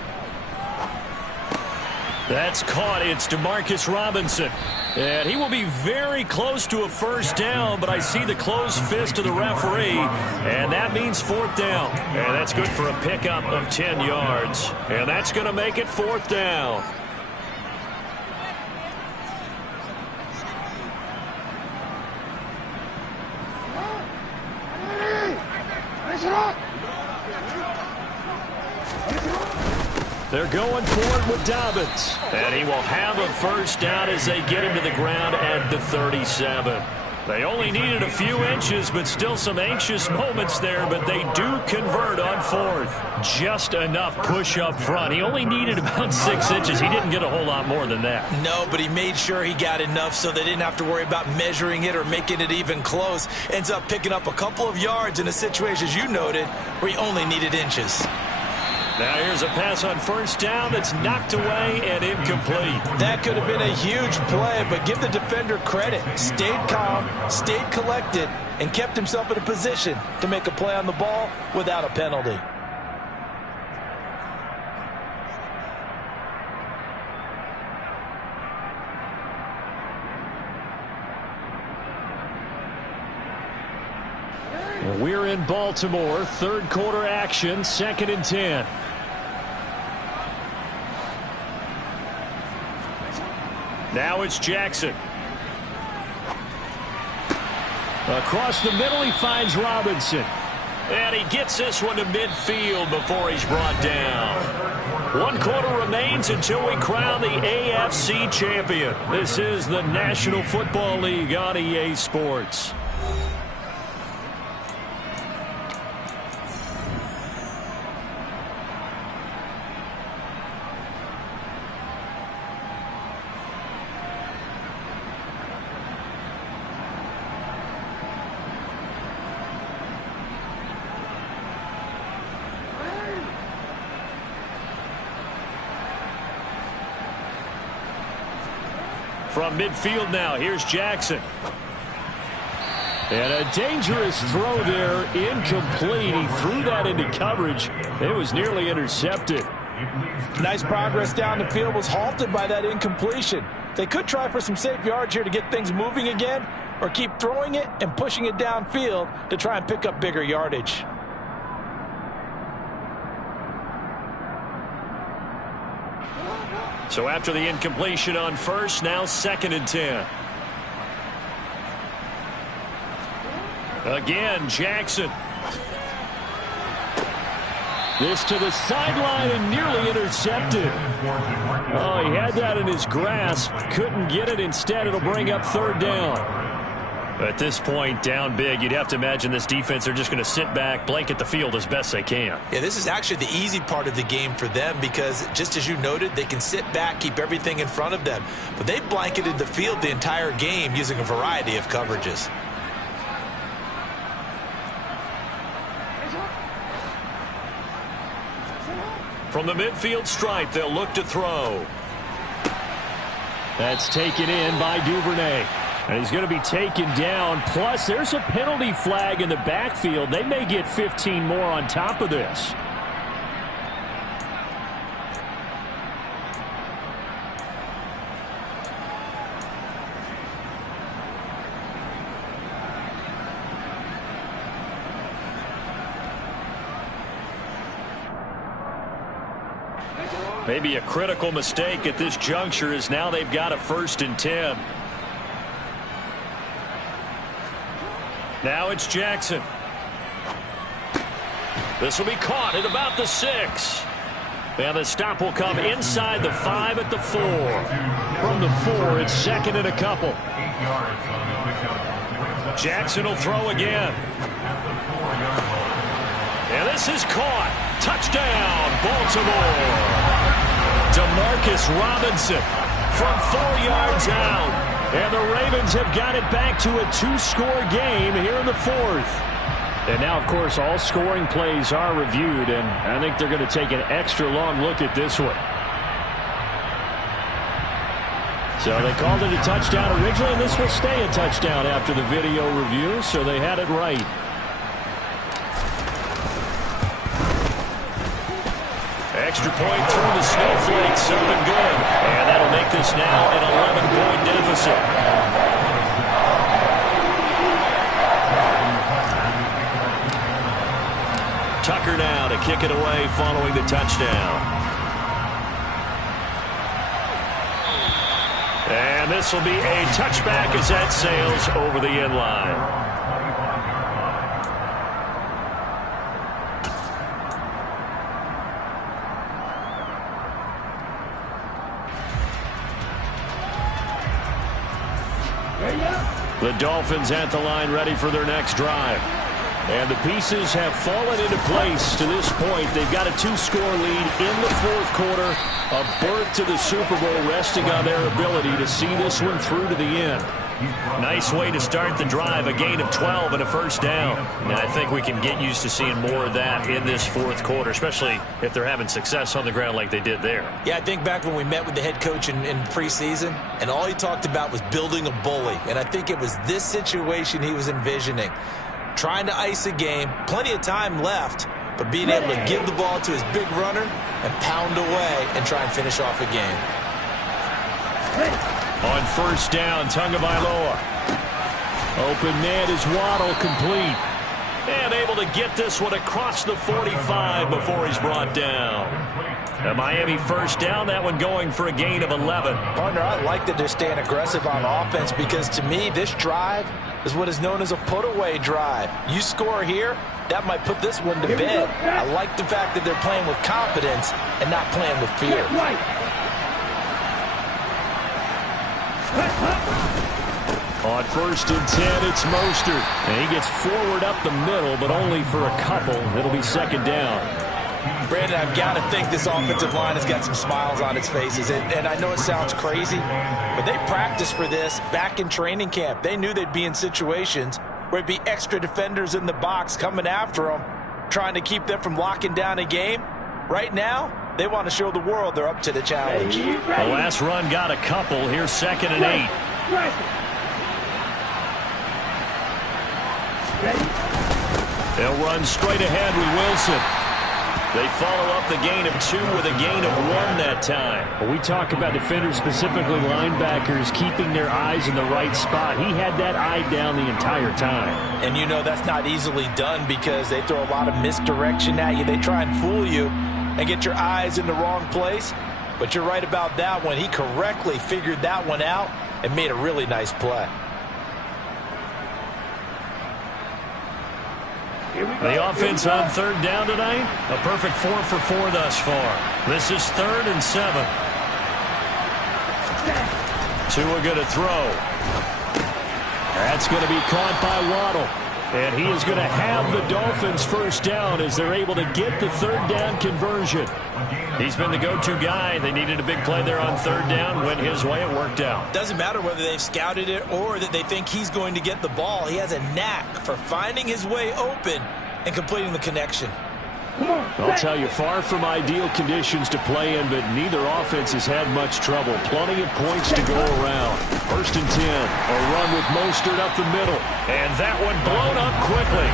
That's caught. It's DeMarcus Robinson. And he will be very close to a first down, but I see the closed fist of the referee, and that means 4th down. And that's good for a pickup of 10 yards. And that's going to make it 4th down. They're going for it with Dobbins. And he will have a first down as they get him to the ground at the 37. They only needed a few inches, but still some anxious moments there, but they do convert on 4th. Just enough push up front. He only needed about 6 inches. He didn't get a whole lot more than that. No, but he made sure he got enough so they didn't have to worry about measuring it or making it even close. Ends up picking up a couple of yards in a situation, as you noted, where he only needed inches. Now here's a pass on first down that's knocked away and incomplete. That could have been a huge play, but give the defender credit. Stayed calm, stayed collected, and kept himself in a position to make a play on the ball without a penalty. We're in Baltimore, 3rd quarter action, 2nd and 10. Now it's Jackson. Across the middle, he finds Robinson. And he gets this one to midfield before he's brought down. 1 quarter remains until we crown the AFC champion. This is the National Football League on EA Sports. From midfield now, here's Jackson. And a dangerous throw there, incomplete. He threw that into coverage. It was nearly intercepted. Nice progress down the field, was halted by that incompletion. They could try for some safe yards here to get things moving again, or keep throwing it and pushing it downfield to try and pick up bigger yardage. So after the incompletion on first, now 2nd and 10. Again, Jackson. This to the sideline and nearly intercepted. Oh, he had that in his grasp. Couldn't get it. Instead, it'll bring up 3rd down. At this point, down big, you'd have to imagine this defense are just going to sit back, blanket the field as best they can. Yeah, this is actually the easy part of the game for them because, just as you noted, they can sit back, keep everything in front of them. But they've blanketed the field the entire game using a variety of coverages. From the midfield stripe, they'll look to throw. That's taken in by Duvernay. And he's going to be taken down. Plus, there's a penalty flag in the backfield. They may get 15 more on top of this. Maybe a critical mistake at this juncture is now they've got a 1st and 10. Now it's Jackson. This will be caught at about the 6. And the stop will come inside the 5 at the 4. From the 4, it's 2nd and a couple. Jackson will throw again. And this is caught. Touchdown, Baltimore. Demarcus Robinson from 4 yards out. And the Ravens have got it back to a 2-score game here in the 4th. And now, of course, all scoring plays are reviewed, and I think they're going to take an extra long look at this one. So they called it a touchdown originally, and this will stay a touchdown after the video review, so they had it right. Extra point through the snowflakes, something good. And that'll make this now an 11-point deficit. Tucker now to kick it away following the touchdown. And this will be a touchback as that sails over the end line. The Dolphins at the line ready for their next drive. And the pieces have fallen into place to this point. They've got a 2-score lead in the 4th quarter. A berth to the Super Bowl resting on their ability to see this one through to the end. Nice way to start the drive. A gain of 12 and a 1st down. And I think we can get used to seeing more of that in this 4th quarter, especially if they're having success on the ground like they did there. Yeah, I think back when we met with the head coach in preseason, and all he talked about was building a bully. And I think it was this situation he was envisioning. Trying to ice a game, plenty of time left, but being able to give the ball to his big runner and pound away and try and finish off a game. On 1st down, Tagovailoa. Open man is Waddle, complete. And able to get this one across the 45 before he's brought down. A Miami 1st down, that one going for a gain of 11. Partner, I like that they're staying aggressive on offense because to me, this drive is what is known as a put-away drive. You score here, that might put this one to bed. I like the fact that they're playing with confidence and not playing with fear. On 1st and 10, it's Mostert. And he gets forward up the middle, but only for a couple. It'll be 2nd down. Brandon, I've got to think this offensive line has got some smiles on its faces. And I know it sounds crazy, but they practiced for this back in training camp. They knew they'd be in situations where it'd be extra defenders in the box coming after them, trying to keep them from locking down a game. Right now, they want to show the world they're up to the challenge. The last run got a couple. Here's 2nd and 8. They'll run straight ahead with Wilson. They follow up the gain of 2 with a gain of 1 that time. When we talk about defenders, specifically linebackers, keeping their eyes in the right spot, he had that eye down the entire time. And you know that's not easily done because they throw a lot of misdirection at you. They try and fool you and get your eyes in the wrong place. But you're right about that one. He correctly figured that one out and made a really nice play. The offense on third down tonight, a perfect 4 for 4 thus far. This is 3rd and 7. Tua going to throw. That's going to be caught by Waddle. And he is going to have the Dolphins first down as they're able to get the 3rd down conversion. He's been the go-to guy. They needed a big play there on 3rd down. Went his way. It worked out. Doesn't matter whether they've scouted it or that they think he's going to get the ball. He has a knack for finding his way open and completing the connection. I'll tell you, far from ideal conditions to play in, but neither offense has had much trouble. Plenty of points to go around. 1st and 10. A run with Mostert up the middle. And that one blown up quickly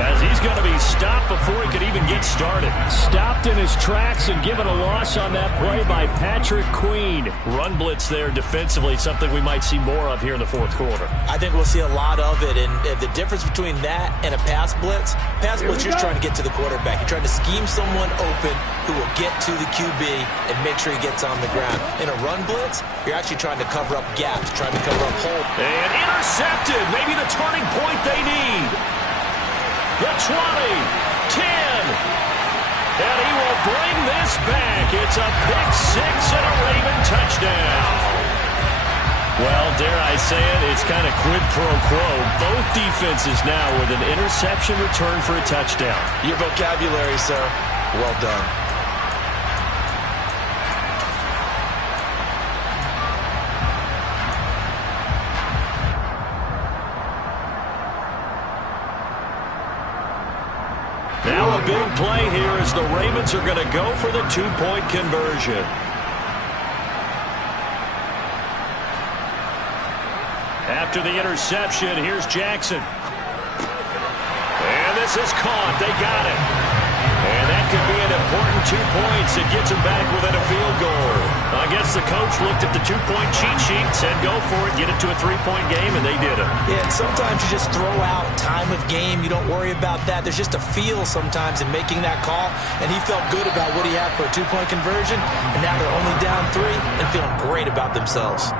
as he's going to be stopped before he could even get started. Stopped in his tracks and given a loss on that play by Patrick Queen. Run blitz there defensively, something we might see more of here in the 4th quarter. I think we'll see a lot of it, and the difference between that and a pass blitz, you're just trying to get to the quarterback. You're trying to scheme someone open who will get to the QB and make sure he gets on the ground. In a run blitz, you're actually trying to cover up gaps, trying to cover up holes. And intercepted, maybe the turning point they need. The 20, 10, and he will bring this back. It's a pick 6 and a Raven touchdown. Well, dare I say it, it's kind of quid pro quo. Both defenses now with an interception return for a touchdown. Your vocabulary, sir. Well done. Now a big play here as the Ravens are going to go for the 2-point conversion. After the interception, here's Jackson. And this is caught. They got it. And that could be an important 2 points. It gets them back within a field goal. I guess the coach looked at the 2-point cheat sheet, said go for it, get it to a 3-point game, and they did it. Yeah, and sometimes you just throw out time of game. You don't worry about that. There's just a feel sometimes in making that call, and he felt good about what he had for a 2-point conversion, and now they're only down 3 and feeling great about themselves.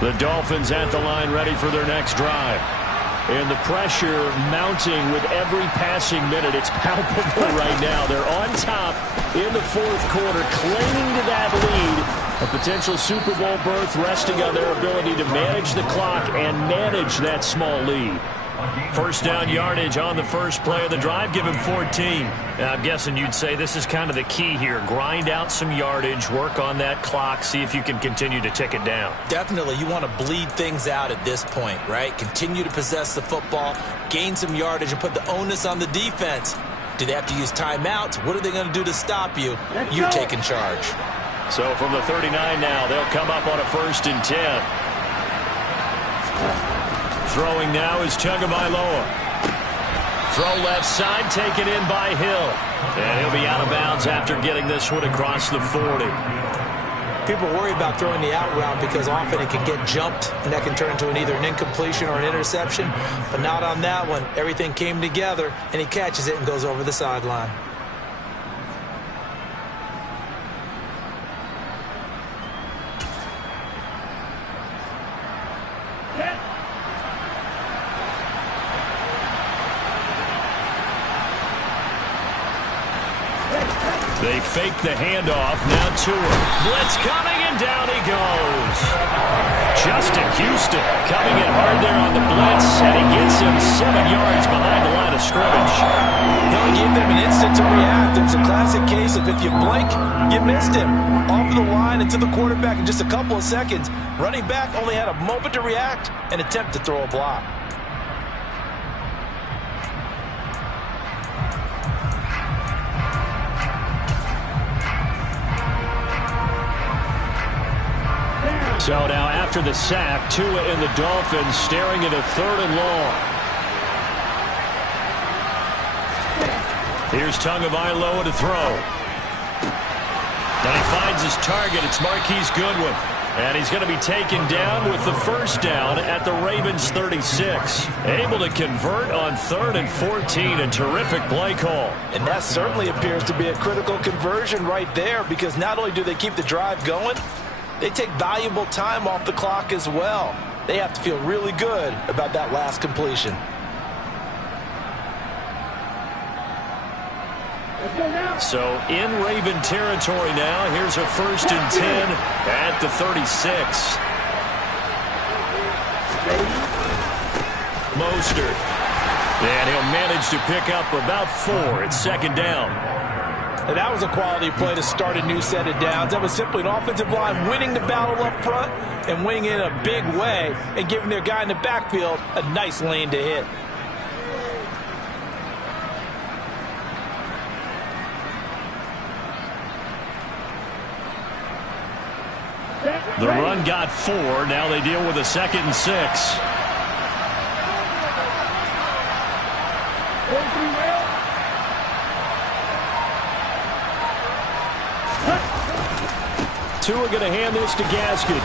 The Dolphins at the line ready for their next drive. And the pressure mounting with every passing minute. It's palpable right now. They're on top in the 4th quarter, clinging to that lead. A potential Super Bowl berth resting on their ability to manage the clock and manage that small lead. First down yardage on the first play of the drive. Give him 14. Now, I'm guessing you'd say this is kind of the key here. Grind out some yardage, work on that clock, see if you can continue to tick it down. Definitely. You want to bleed things out at this point, right? Continue to possess the football, gain some yardage, and put the onus on the defense. Do they have to use timeouts? What are they going to do to stop you? You're taking charge. So from the 39 now, they'll come up on a 1st and 10. Throwing now is Tagovailoa. Throw left side, taken in by Hill. And he'll be out of bounds after getting this one across the 40. People worry about throwing the out route because often it can get jumped, and that can turn into either an incompletion or an interception. But not on that one. Everything came together, and he catches it and goes over the sideline. They fake the handoff. Now Tua. Blitz coming, and down he goes. Justin Houston coming in hard there on the blitz, and he gets him 7 yards behind the line of scrimmage. No, he gave them an instant to react. It's a classic case of if you blink, you missed him. Off the line and to the quarterback in just a couple of seconds. Running back only had a moment to react and attempt to throw a block. So now after the sack, Tua and the Dolphins staring at a 3rd and long. Here's Tagovailoa to throw. And he finds his target. It's Marquise Goodwin. And he's going to be taken down with the first down at the Ravens 36. Able to convert on 3rd and 14. A terrific play call. And that certainly appears to be a critical conversion right there, because not only do they keep the drive going, they take valuable time off the clock as well. They have to feel really good about that last completion. So in Raven territory now. Here's a 1st and 10 at the 36. Mostert. And he'll manage to pick up about 4. It's 2nd down. And that was a quality play to start a new set of downs. That was simply an offensive line winning the battle up front and winning it in a big way and giving their guy in the backfield a nice lane to hit. The run got 4. Now they deal with a 2nd and 6. Tua going to hand this to Gaskin.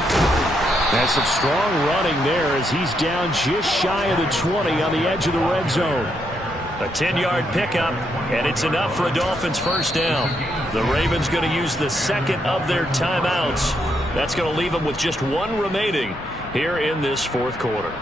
That's some strong running there as he's down just shy of the 20 on the edge of the red zone. A 10-yard pickup, and it's enough for a Dolphins first down. The Ravens going to use the 2nd of their timeouts. That's going to leave them with just 1 remaining here in this 4th quarter.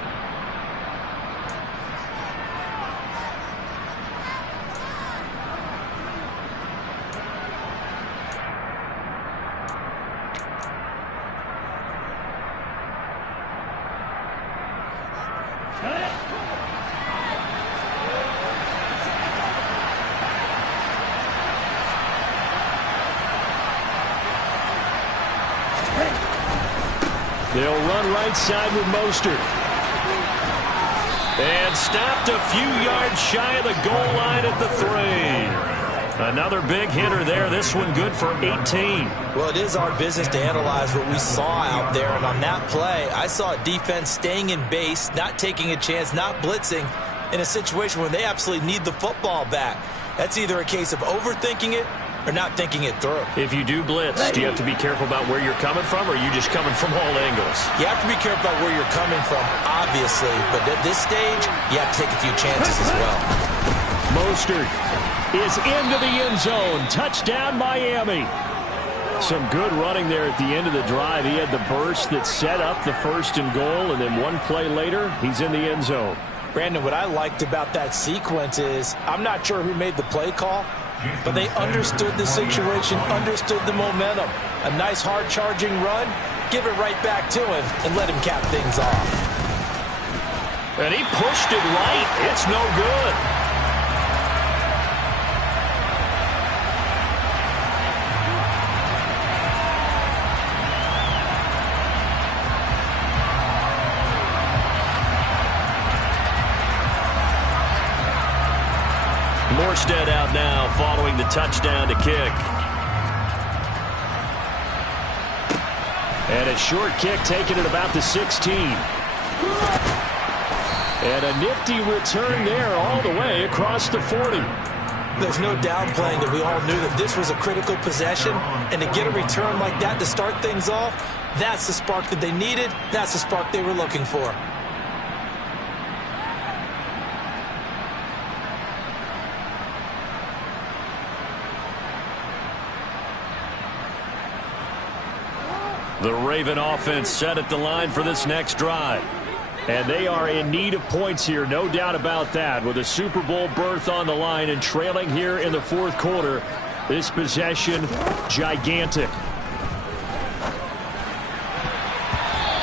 They'll run right side with Mostert. And stopped a few yards shy of the goal line at the 3. Another big hitter there. This one good for 18. Well, it is our business to analyze what we saw out there. And on that play, I saw a defense staying in base, not taking a chance, not blitzing in a situation where they absolutely need the football back. That's either a case of overthinking it or not thinking it through. If you do blitz, do you have to be careful about where you're coming from, or are you just coming from all angles? You have to be careful about where you're coming from, obviously. But at this stage, you have to take a few chances as well. Mostert is into the end zone. Touchdown, Miami. Some good running there at the end of the drive. He had the burst that set up the 1st and goal, and then 1 play later, he's in the end zone. Brandon, what I liked about that sequence is I'm not sure who made the play call, but they understood the situation, understood the momentum. A nice hard-charging run, give it right back to him, and let him cap things off. And he pushed it right. It's no good. Morstead out now following the touchdown to kick. And a short kick taken at about the 16. And a nifty return there all the way across the 40. There's no downplaying that we all knew that this was a critical possession, and to get a return like that to start things off, that's the spark that they needed. That's the spark they were looking for. The Raven offense set at the line for this next drive. And they are in need of points here, no doubt about that. With a Super Bowl berth on the line and trailing here in the 4th quarter, this possession, gigantic.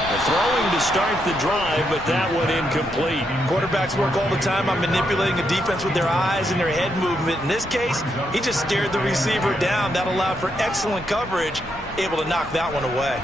The throw going to start the drive, but that one incomplete. Quarterbacks work all the time on manipulating a defense with their eyes and their head movement. In this case, he just stared the receiver down. That allowed for excellent coverage, able to knock that one away.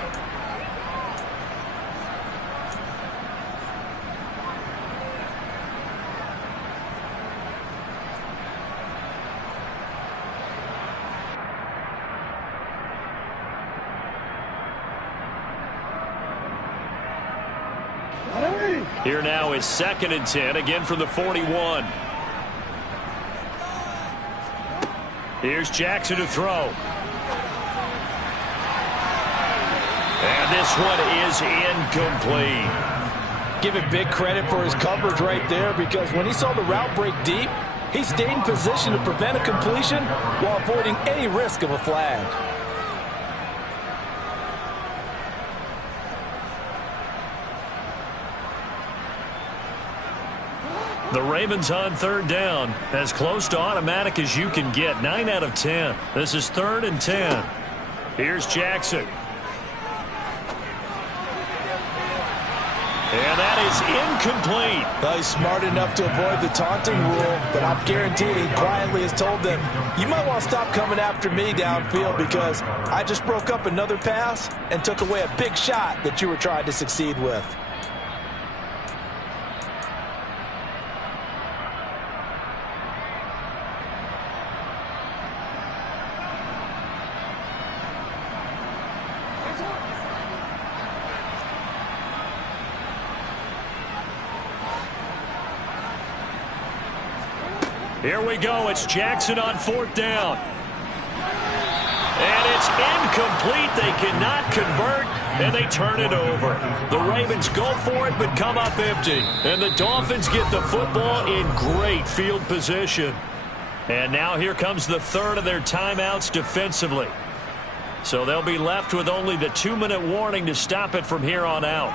Here now is 2nd and 10, again from the 41. Here's Jackson to throw. And this one is incomplete. Give it big credit for his coverage right there, because when he saw the route break deep, he stayed in position to prevent a completion while avoiding any risk of a flag. The Ravens on 3rd down, as close to automatic as you can get. 9 out of 10. This is 3rd and 10. Here's Jackson. And that is incomplete. Well, he's smart enough to avoid the taunting rule, but I'm guaranteeing he quietly has told them, you might want to stop coming after me downfield, because I just broke up another pass and took away a big shot that you were trying to succeed with. Here we go. It's Jackson on 4th down. And it's incomplete. They cannot convert, and they turn it over. The Ravens go for it, but come up empty. And the Dolphins get the football in great field position. And now here comes the 3rd of their timeouts defensively. So they'll be left with only the 2-minute warning to stop it from here on out.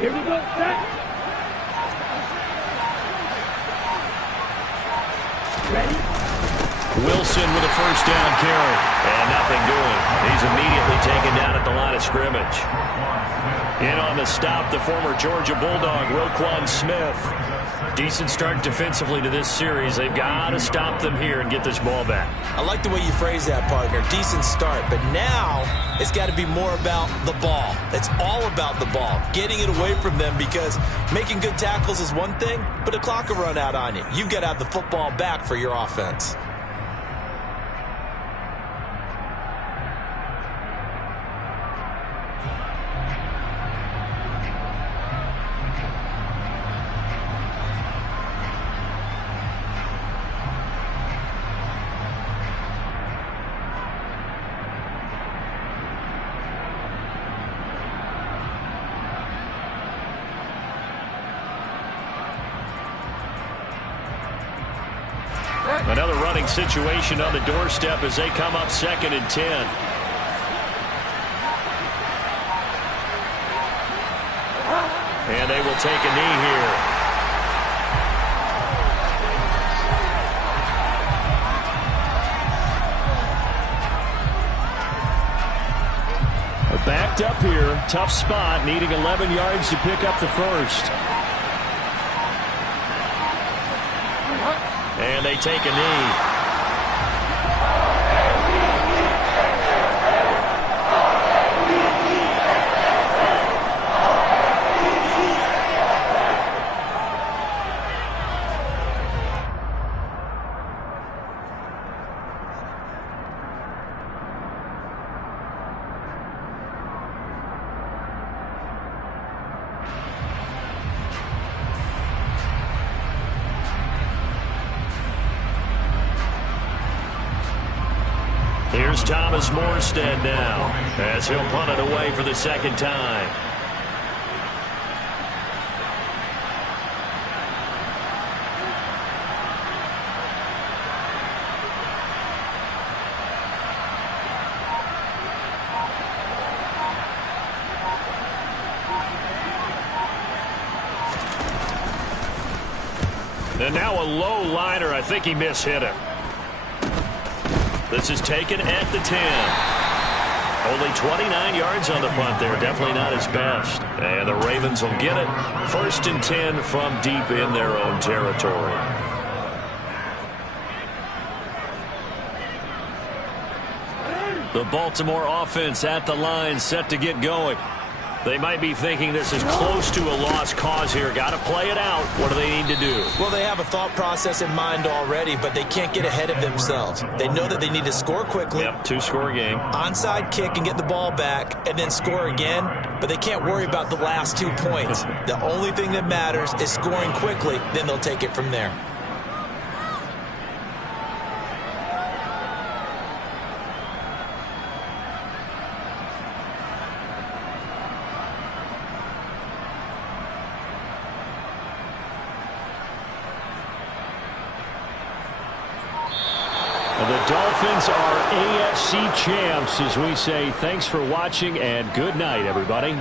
Here we go, set. Ready? Wilson with a 1st down carry. And nothing doing. He's immediately taken down at the line of scrimmage. In on the stop, the former Georgia Bulldog, Roquan Smith. Decent start defensively to this series. They've got to stop them here and get this ball back. I like the way you phrase that, partner. Decent start. But now it's got to be more about the ball. It's all about the ball. Getting it away from them, because making good tackles is one thing, but the clock will run out on you. You've got to have the football back for your offense. Another running situation on the doorstep as they come up 2nd and 10. And they will take a knee here. Backed up here, tough spot, needing 11 yards to pick up the 1st. And they take a knee. Here's Thomas Morstead now, as he'll punt it away for the 2nd time. And now a low liner. I think he mishit it. This is taken at the 10. Only 29 yards on the punt there. Definitely not his best. And the Ravens will get it. 1st and 10 from deep in their own territory. The Baltimore offense at the line, set to get going. They might be thinking this is close to a lost cause here. Got to play it out. What do they need to do? Well, they have a thought process in mind already, but they can't get ahead of themselves. They know that they need to score quickly. Yep, 2-score game. Onside kick and get the ball back and then score again, but they can't worry about the last 2 points. The only thing that matters is scoring quickly, then they'll take it from there. The Dolphins are AFC champs as we say thanks for watching and good night, everybody.